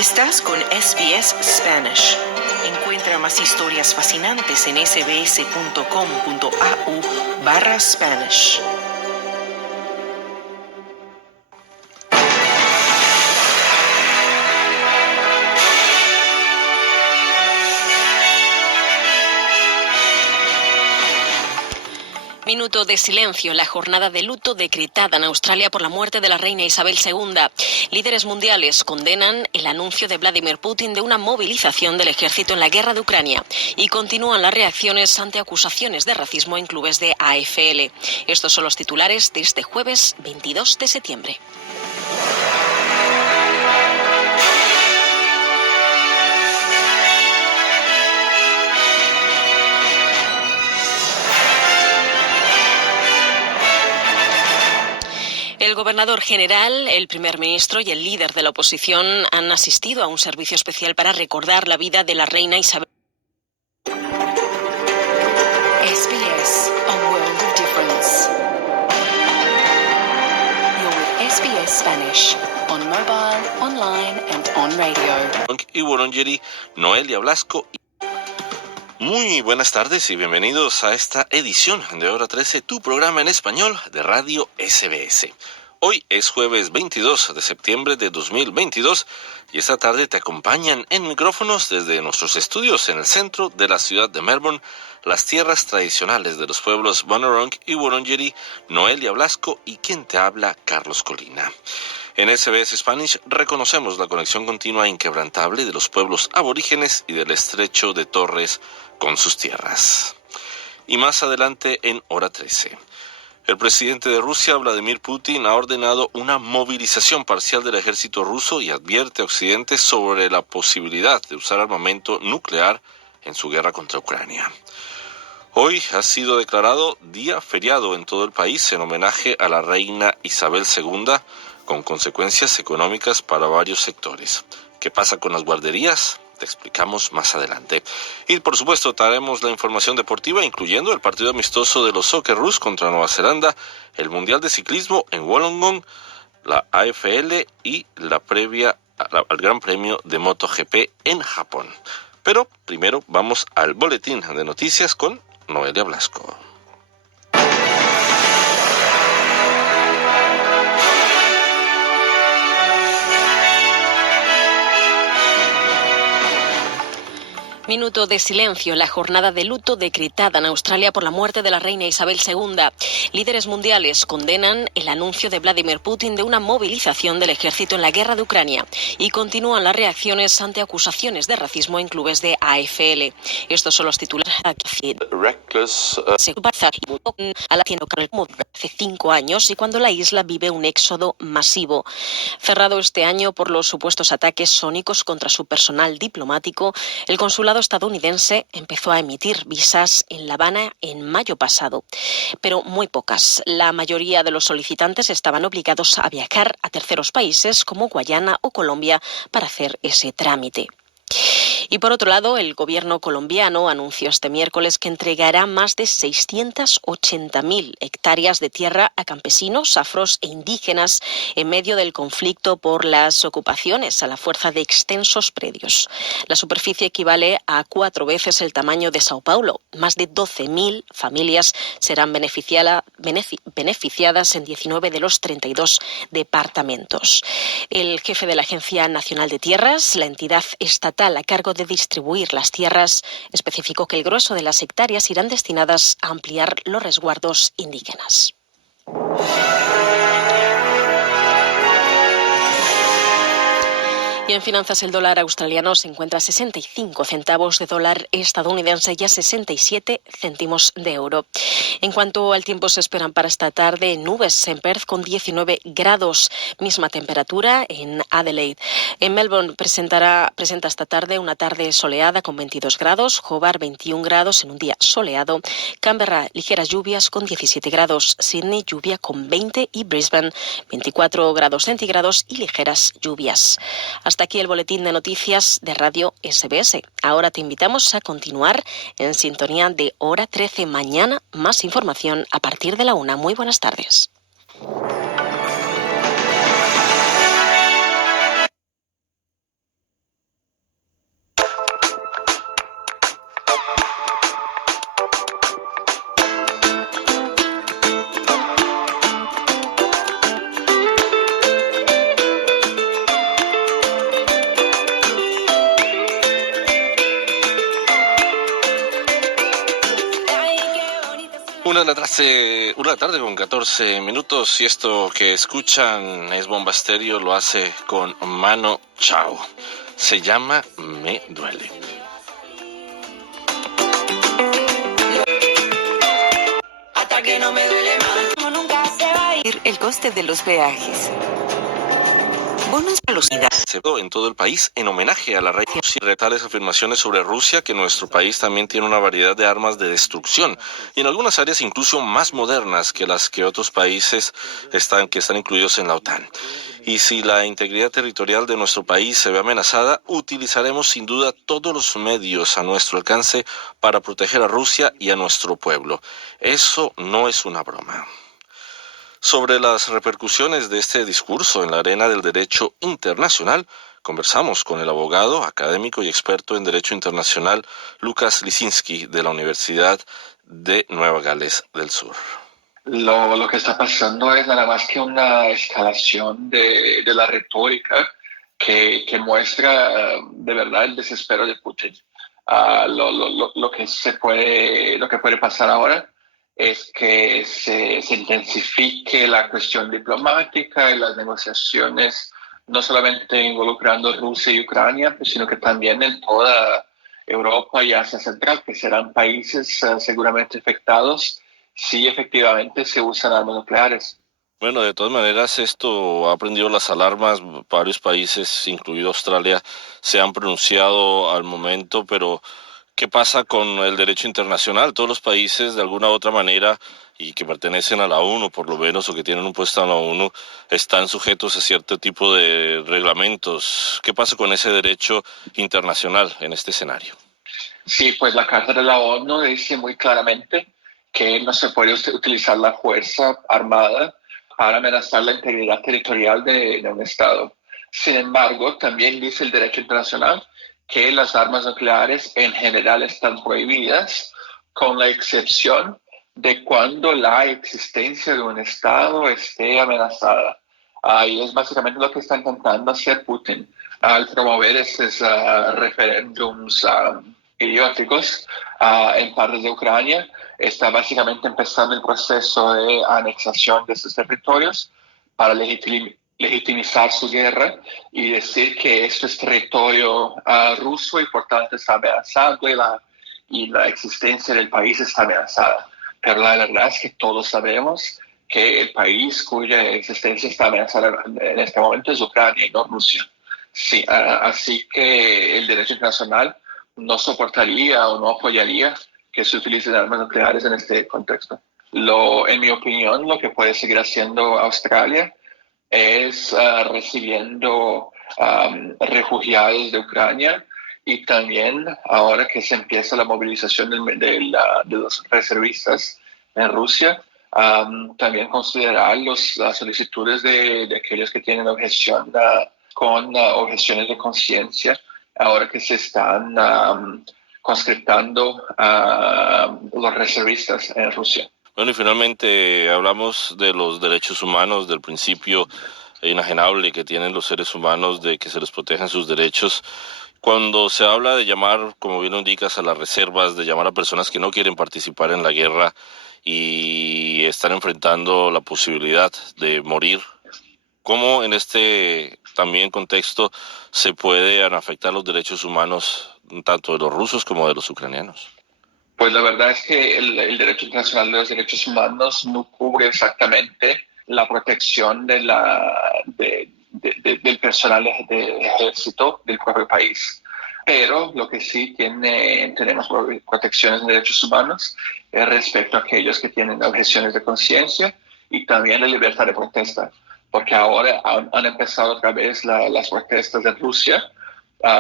Estás con SBS Spanish. Encuentra más historias fascinantes en sbs.com.au/Spanish. Minuto de silencio en la jornada de luto decretada en Australia por la muerte de la reina Isabel II. Líderes mundiales condenan el anuncio de Vladimir Putin de una movilización del ejército en la guerra de Ucrania y continúan las reacciones ante acusaciones de racismo en clubes de AFL. Estos son los titulares de este jueves 22 de septiembre. El gobernador general, el primer ministro y el líder de la oposición han asistido a un servicio especial para recordar la vida de la reina Isabel. SBS, a world of difference. You're with SBS Spanish, on mobile, online and on radio. Y Wurundjeri, Noelia Blasco. Muy buenas tardes y bienvenidos a esta edición de Hora 13, tu programa en español de Radio SBS. Hoy es jueves 22 de septiembre de 2022 y esta tarde te acompañan en micrófonos desde nuestros estudios en el centro de la ciudad de Melbourne, las tierras tradicionales de los pueblos Bunurong y Wurundjeri, Noelia Blasco y quien te habla, Carlos Colina. En SBS Spanish reconocemos la conexión continua e inquebrantable de los pueblos aborígenes y del estrecho de Torres con sus tierras. Y más adelante en Hora 13. El presidente de Rusia, Vladimir Putin, ha ordenado una movilización parcial del ejército ruso y advierte a Occidente sobre la posibilidad de usar armamento nuclear en su guerra contra Ucrania. Hoy ha sido declarado día feriado en todo el país en homenaje a la reina Isabel II, con consecuencias económicas para varios sectores. ¿Qué pasa con las guarderías? Te explicamos más adelante. Y por supuesto traeremos la información deportiva, incluyendo el partido amistoso de los Socceroos contra Nueva Zelanda, el Mundial de Ciclismo en Wollongong, la AFL y la previa al Gran Premio de MotoGP en Japón. Pero primero vamos al boletín de noticias con Noelia Blasco. Minuto de silencio en la jornada de luto decretada en Australia por la muerte de la reina Isabel II. Líderes mundiales condenan el anuncio de Vladimir Putin de una movilización del ejército en la guerra de Ucrania y continúan las reacciones ante acusaciones de racismo en clubes de AFL. Estos son los titulares. Se pasa a la tienda hace 5 años y cuando la isla vive un éxodo masivo. Cerrado este año por los supuestos ataques sónicos contra su personal diplomático, el consulado estadounidense empezó a emitir visas en La Habana en mayo pasado, pero muy pocas. La mayoría de los solicitantes estaban obligados a viajar a terceros países como Guyana o Colombia para hacer ese trámite. Y por otro lado, el gobierno colombiano anunció este miércoles que entregará más de 680.000 hectáreas de tierra a campesinos, afros e indígenas en medio del conflicto por las ocupaciones a la fuerza de extensos predios. La superficie equivale a 4 veces el tamaño de Sao Paulo. Más de 12.000 familias serán beneficiadas en 19 de los 32 departamentos. El jefe de la Agencia Nacional de Tierras, la entidad estatal a cargo de distribuir las tierras, especificó que el grueso de las hectáreas irán destinadas a ampliar los resguardos indígenas. Y en finanzas, el dólar australiano se encuentra a 65 centavos de dólar estadounidense y a 67 céntimos de euro. En cuanto al tiempo, se esperan para esta tarde nubes en Perth con 19 grados, misma temperatura en Adelaide. En Melbourne presenta esta tarde una tarde soleada con 22 grados, Hobart 21 grados en un día soleado, Canberra ligeras lluvias con 17 grados, Sydney lluvia con 20 y Brisbane 24 grados centígrados y ligeras lluvias. Hasta aquí el boletín de noticias de Radio SBS. Ahora te invitamos a continuar en sintonía de Hora 13. Mañana más información a partir de la 1. Muy buenas tardes. Una de la tarde con 14 minutos y esto que escuchan es Bomba Estéreo, lo hace con Mano Chao. Se llama Me Duele. Hasta que no me duele más. Como nunca se va a ir el coste de los peajes. Bonos velocidad. En todo el país en homenaje a la reina Rusia. Tales afirmaciones sobre Rusia que nuestro país también tiene una variedad de armas de destrucción y en algunas áreas incluso más modernas que las que otros países están incluidos en la OTAN. Y si la integridad territorial de nuestro país se ve amenazada, utilizaremos sin duda todos los medios a nuestro alcance para proteger a Rusia y a nuestro pueblo. Eso no es una broma. Sobre las repercusiones de este discurso en la arena del derecho internacional, conversamos con el abogado, académico y experto en derecho internacional Lukas Lisinski de la Universidad de Nueva Gales del Sur. Lo que está pasando es nada más que una escalación de la retórica que muestra de verdad el desespero de Putin. Lo que puede pasar ahora es que se intensifique la cuestión diplomática y las negociaciones, no solamente involucrando Rusia y Ucrania, sino que también en toda Europa y Asia Central, que serán países seguramente afectados si efectivamente se usan armas nucleares. Bueno, de todas maneras, esto ha prendido las alarmas. Varios países, incluido Australia, se han pronunciado al momento, pero ¿qué pasa con el derecho internacional? Todos los países, de alguna u otra manera, y que pertenecen a la ONU, por lo menos, o que tienen un puesto en la ONU, están sujetos a cierto tipo de reglamentos. ¿Qué pasa con ese derecho internacional en este escenario? Sí, pues la Carta de la ONU dice muy claramente que no se puede utilizar la fuerza armada para amenazar la integridad territorial de un Estado. Sin embargo, también dice el derecho internacional que las armas nucleares en general están prohibidas, con la excepción de cuando la existencia de un Estado esté amenazada. Y es básicamente lo que está intentando hacer Putin al promover esos referéndums idióticos en partes de Ucrania. Está básicamente empezando el proceso de anexación de esos territorios para legitimizar su guerra y decir que esto es territorio ruso y por tanto está amenazado y la existencia del país está amenazada. Pero la verdad es que todos sabemos que el país cuya existencia está amenazada en este momento es Ucrania y no Rusia. Sí, así que el derecho internacional no soportaría o no apoyaría que se utilicen armas nucleares en este contexto. En mi opinión, lo que puede seguir haciendo Australia es recibiendo refugiados de Ucrania y también ahora que se empieza la movilización de los reservistas en Rusia, también considerar las solicitudes de aquellos que tienen objeción con objeciones de conciencia ahora que se están conscriptando los reservistas en Rusia. Bueno, y finalmente hablamos de los derechos humanos, del principio inajenable que tienen los seres humanos de que se les protejan sus derechos. Cuando se habla de llamar, como bien lo indicas, a las reservas, de llamar a personas que no quieren participar en la guerra y están enfrentando la posibilidad de morir, ¿cómo en este también contexto se pueden afectar los derechos humanos tanto de los rusos como de los ucranianos? Pues la verdad es que el derecho internacional de los derechos humanos no cubre exactamente la protección del personal del ejército del propio país. Pero lo que sí tenemos protecciones de derechos humanos es respecto a aquellos que tienen objeciones de conciencia y también la libertad de protesta. Porque ahora han empezado otra vez las protestas en Rusia,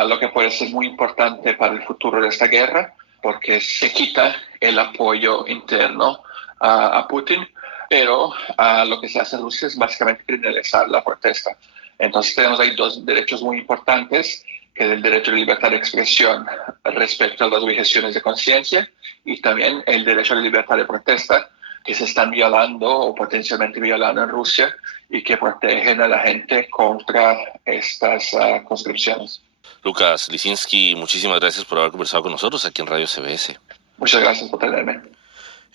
lo que puede ser muy importante para el futuro de esta guerra, porque se quita el apoyo interno a Putin, pero lo que se hace en Rusia es básicamente criminalizar la protesta. Entonces tenemos ahí dos derechos muy importantes, que es el derecho de libertad de expresión respecto a las objeciones de conciencia y también el derecho a la libertad de protesta, que se están violando o potencialmente violando en Rusia y que protegen a la gente contra estas conscripciones. Lukas Lisinski, muchísimas gracias por haber conversado con nosotros aquí en Radio CBS. Muchas gracias por tenerme.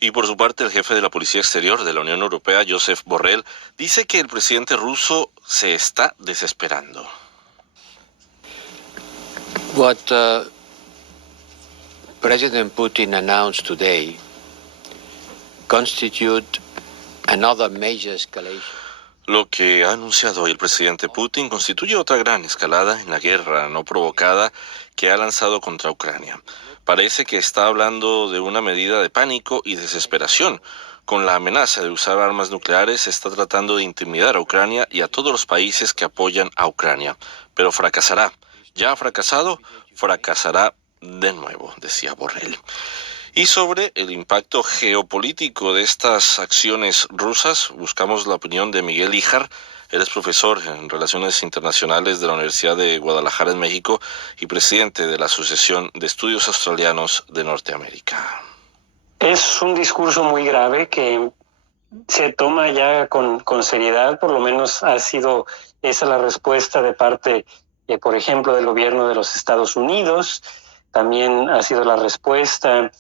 Y por su parte, el jefe de la Policía Exterior de la Unión Europea, Josep Borrell, dice que el presidente ruso se está desesperando. What President Putin announced today constitute another major escalation. Lo que ha anunciado hoy el presidente Putin constituye otra gran escalada en la guerra no provocada que ha lanzado contra Ucrania. Parece que está hablando de una medida de pánico y desesperación. Con la amenaza de usar armas nucleares, está tratando de intimidar a Ucrania y a todos los países que apoyan a Ucrania. Pero fracasará. Ya ha fracasado, fracasará de nuevo, decía Borrell. Y sobre el impacto geopolítico de estas acciones rusas, buscamos la opinión de Miguel Híjar. Él es profesor en Relaciones Internacionales de la Universidad de Guadalajara en México y presidente de la Asociación de Estudios Australianos de Norteamérica. Es un discurso muy grave que se toma ya con seriedad, por lo menos ha sido esa la respuesta de parte, por ejemplo, del gobierno de los Estados Unidos. También ha sido la respuesta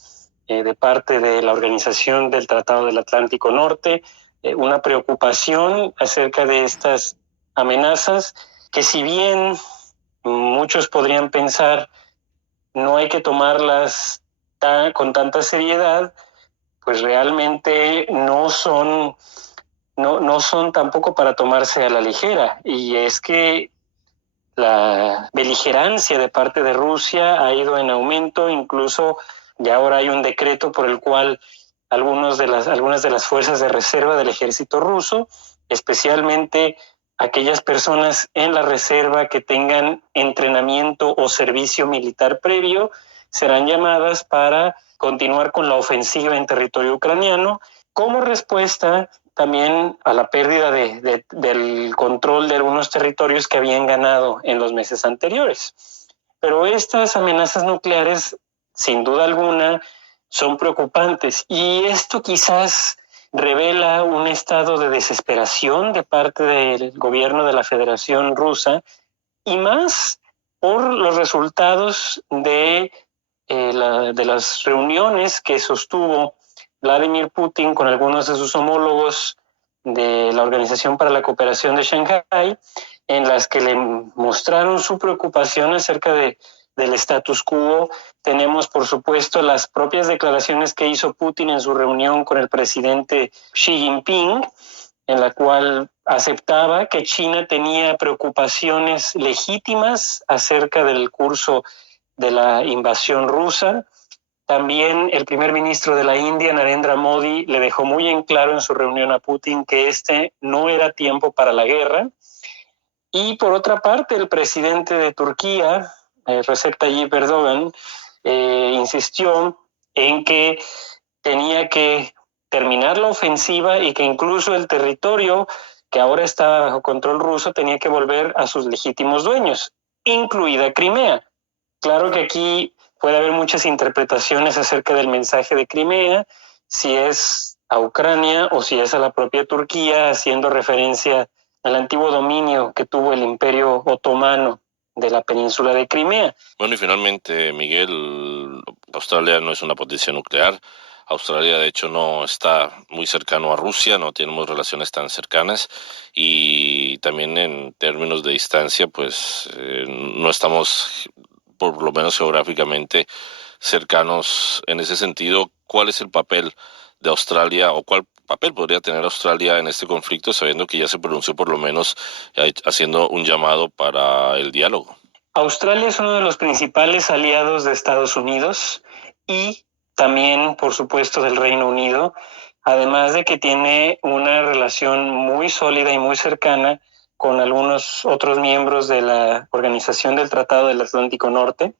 de parte de la Organización del Tratado del Atlántico Norte, una preocupación acerca de estas amenazas que, si bien muchos podrían pensar no hay que tomarlas con tanta seriedad, pues realmente no son tampoco para tomarse a la ligera. Y es que la beligerancia de parte de Rusia ha ido en aumento, incluso ya ahora hay un decreto por el cual algunas de las fuerzas de reserva del ejército ruso, especialmente aquellas personas en la reserva que tengan entrenamiento o servicio militar previo, serán llamadas para continuar con la ofensiva en territorio ucraniano, como respuesta también a la pérdida del control de algunos territorios que habían ganado en los meses anteriores. Pero estas amenazas nucleares, sin duda alguna, son preocupantes, y esto quizás revela un estado de desesperación de parte del gobierno de la Federación Rusa, y más por los resultados de las reuniones que sostuvo Vladimir Putin con algunos de sus homólogos de la Organización para la Cooperación de Shanghái, en las que le mostraron su preocupación acerca del status quo. Tenemos, por supuesto, las propias declaraciones que hizo Putin en su reunión con el presidente Xi Jinping, en la cual aceptaba que China tenía preocupaciones legítimas acerca del curso de la invasión rusa. También el primer ministro de la India, Narendra Modi, le dejó muy en claro en su reunión a Putin que este no era tiempo para la guerra. Y por otra parte, el presidente de Turquía, Recep Tayyip Erdogan, insistió en que tenía que terminar la ofensiva y que incluso el territorio que ahora estaba bajo control ruso tenía que volver a sus legítimos dueños, incluida Crimea. Claro que aquí puede haber muchas interpretaciones acerca del mensaje de Crimea, si es a Ucrania o si es a la propia Turquía, haciendo referencia al antiguo dominio que tuvo el Imperio Otomano de la península de Crimea. Bueno, y finalmente, Miguel, Australia no es una potencia nuclear. Australia, de hecho, no está muy cercano a Rusia, no tenemos relaciones tan cercanas, y también en términos de distancia, pues no estamos, por lo menos geográficamente, cercanos en ese sentido. ¿Cuál es el papel de Australia, o cuál papel podría tener Australia en este conflicto, sabiendo que ya se pronunció, por lo menos haciendo un llamado para el diálogo? Australia es uno de los principales aliados de Estados Unidos y también, por supuesto, del Reino Unido, además de que tiene una relación muy sólida y muy cercana con algunos otros miembros de la Organización del Tratado del Atlántico Norte.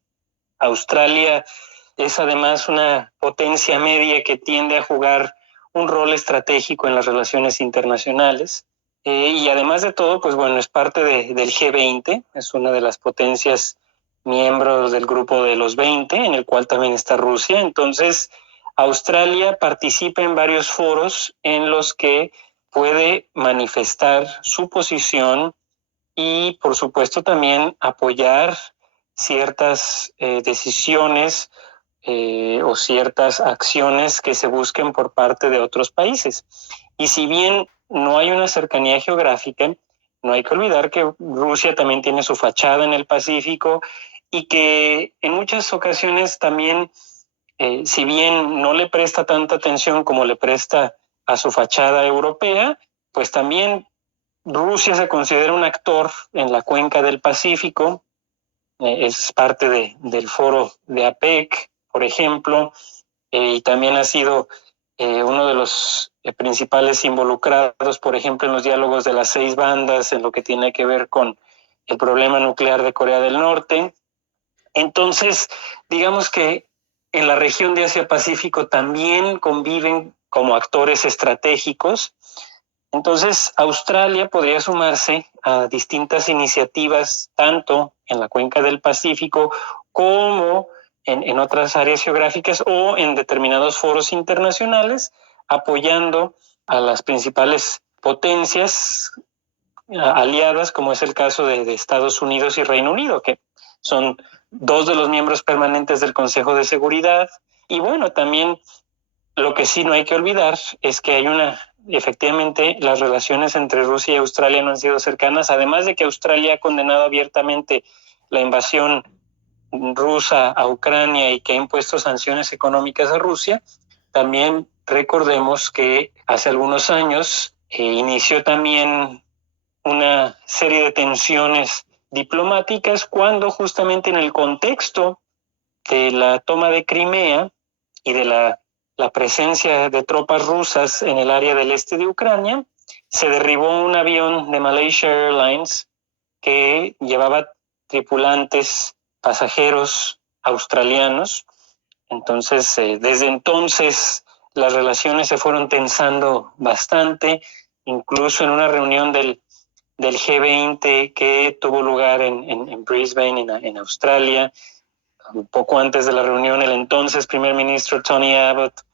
Australia es además una potencia media que tiende a jugar un rol estratégico en las relaciones internacionales, y además de todo, pues bueno, es parte del G20, es una de las potencias miembros del grupo de los 20, en el cual también está Rusia. Entonces, Australia participa en varios foros en los que puede manifestar su posición y, por supuesto, también apoyar ciertas decisiones o ciertas acciones que se busquen por parte de otros países. Y si bien no hay una cercanía geográfica, no hay que olvidar que Rusia también tiene su fachada en el Pacífico y que en muchas ocasiones también, si bien no le presta tanta atención como le presta a su fachada europea, pues también Rusia se considera un actor en la cuenca del Pacífico, es parte del foro de APEC, por ejemplo, y también ha sido uno de los principales involucrados, por ejemplo, en los diálogos de las 6 bandas, en lo que tiene que ver con el problema nuclear de Corea del Norte. Entonces, digamos que en la región de Asia-Pacífico también conviven como actores estratégicos. Entonces, Australia podría sumarse a distintas iniciativas, tanto en la cuenca del Pacífico como en otras áreas geográficas o en determinados foros internacionales, apoyando a las principales potencias aliadas, como es el caso de Estados Unidos y Reino Unido, que son 2 de los miembros permanentes del Consejo de Seguridad. Y bueno, también lo que sí no hay que olvidar es que efectivamente las relaciones entre Rusia y Australia no han sido cercanas, además de que Australia ha condenado abiertamente la invasión rusa a Ucrania y que ha impuesto sanciones económicas a Rusia. También recordemos que hace algunos años inició también una serie de tensiones diplomáticas cuando justamente en el contexto de la toma de Crimea y de la presencia de tropas rusas en el área del este de Ucrania, se derribó un avión de Malaysia Airlines que llevaba tripulantes, pasajeros australianos. Entonces, desde entonces las relaciones se fueron tensando bastante, incluso en una reunión del G20 que tuvo lugar en Brisbane, en Australia. Un poco antes de la reunión, el entonces primer ministro Tony Abbott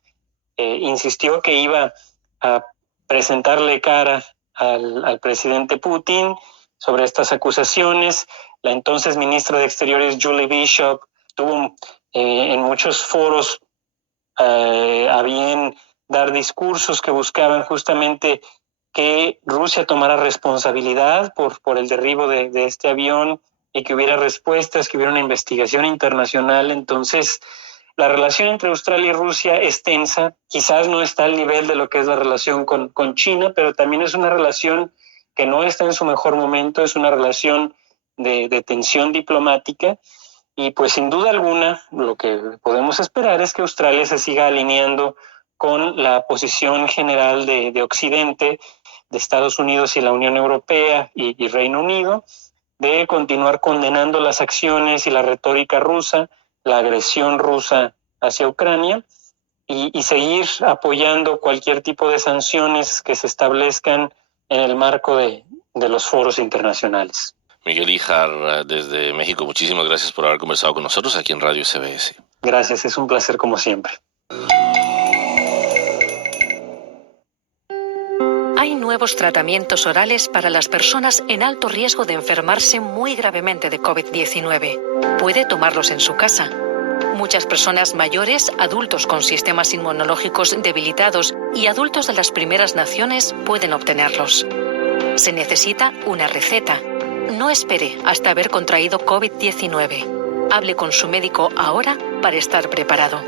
insistió que iba a presentarle cara al presidente Putin sobre estas acusaciones. La entonces ministra de Exteriores Julie Bishop tuvo en muchos foros a bien dar discursos que buscaban justamente que Rusia tomara responsabilidad por el derribo de este avión y que hubiera respuestas, que hubiera una investigación internacional. Entonces, la relación entre Australia y Rusia es tensa, quizás no está al nivel de lo que es la relación con China, pero también es una relación que no está en su mejor momento, es una relación de tensión diplomática, y pues sin duda alguna lo que podemos esperar es que Australia se siga alineando con la posición general de Occidente, de Estados Unidos y la Unión Europea y Reino Unido, de continuar condenando las acciones y la retórica rusa, la agresión rusa hacia Ucrania, y seguir apoyando cualquier tipo de sanciones que se establezcan en el marco de los foros internacionales. Miguel Híjar, desde México, muchísimas gracias por haber conversado con nosotros aquí en Radio SBS. Gracias, es un placer como siempre. Hay nuevos tratamientos orales para las personas en alto riesgo de enfermarse muy gravemente de COVID-19. Puede tomarlos en su casa. Muchas personas mayores, adultos con sistemas inmunológicos debilitados y adultos de las primeras naciones pueden obtenerlos. Se necesita una receta. No espere hasta haber contraído COVID-19. Hable con su médico ahora para estar preparado.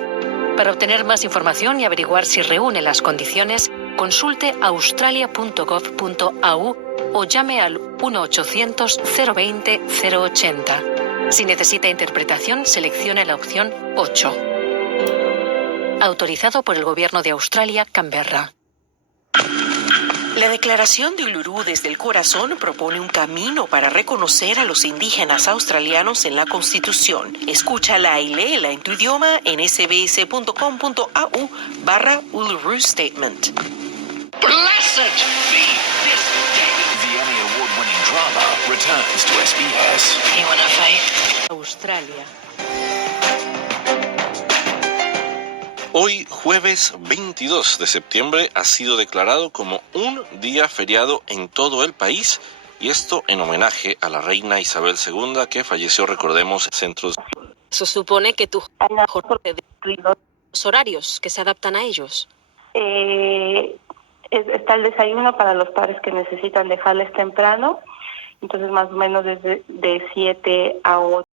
Para obtener más información y averiguar si reúne las condiciones, consulte australia.gov.au o llame al 1-800-020-080. Si necesita interpretación, seleccione la opción 8. Autorizado por el Gobierno de Australia, Canberra. La Declaración de Uluru desde el Corazón propone un camino para reconocer a los indígenas australianos en la Constitución. Escúchala y léela en tu idioma en sbs.com.au/Uluru Statement. Blessed be this day. The Emmy Award-winning drama returns to SBS. You wanna fight? Australia. Hoy, jueves 22 de septiembre, ha sido declarado como un día feriado en todo el país, y esto en homenaje a la reina Isabel II, que falleció, recordemos, centros. Eso supone que tú los horarios que se adaptan a ellos. Está el desayuno para los padres que necesitan dejarles temprano, entonces más o menos desde de 7 a 8.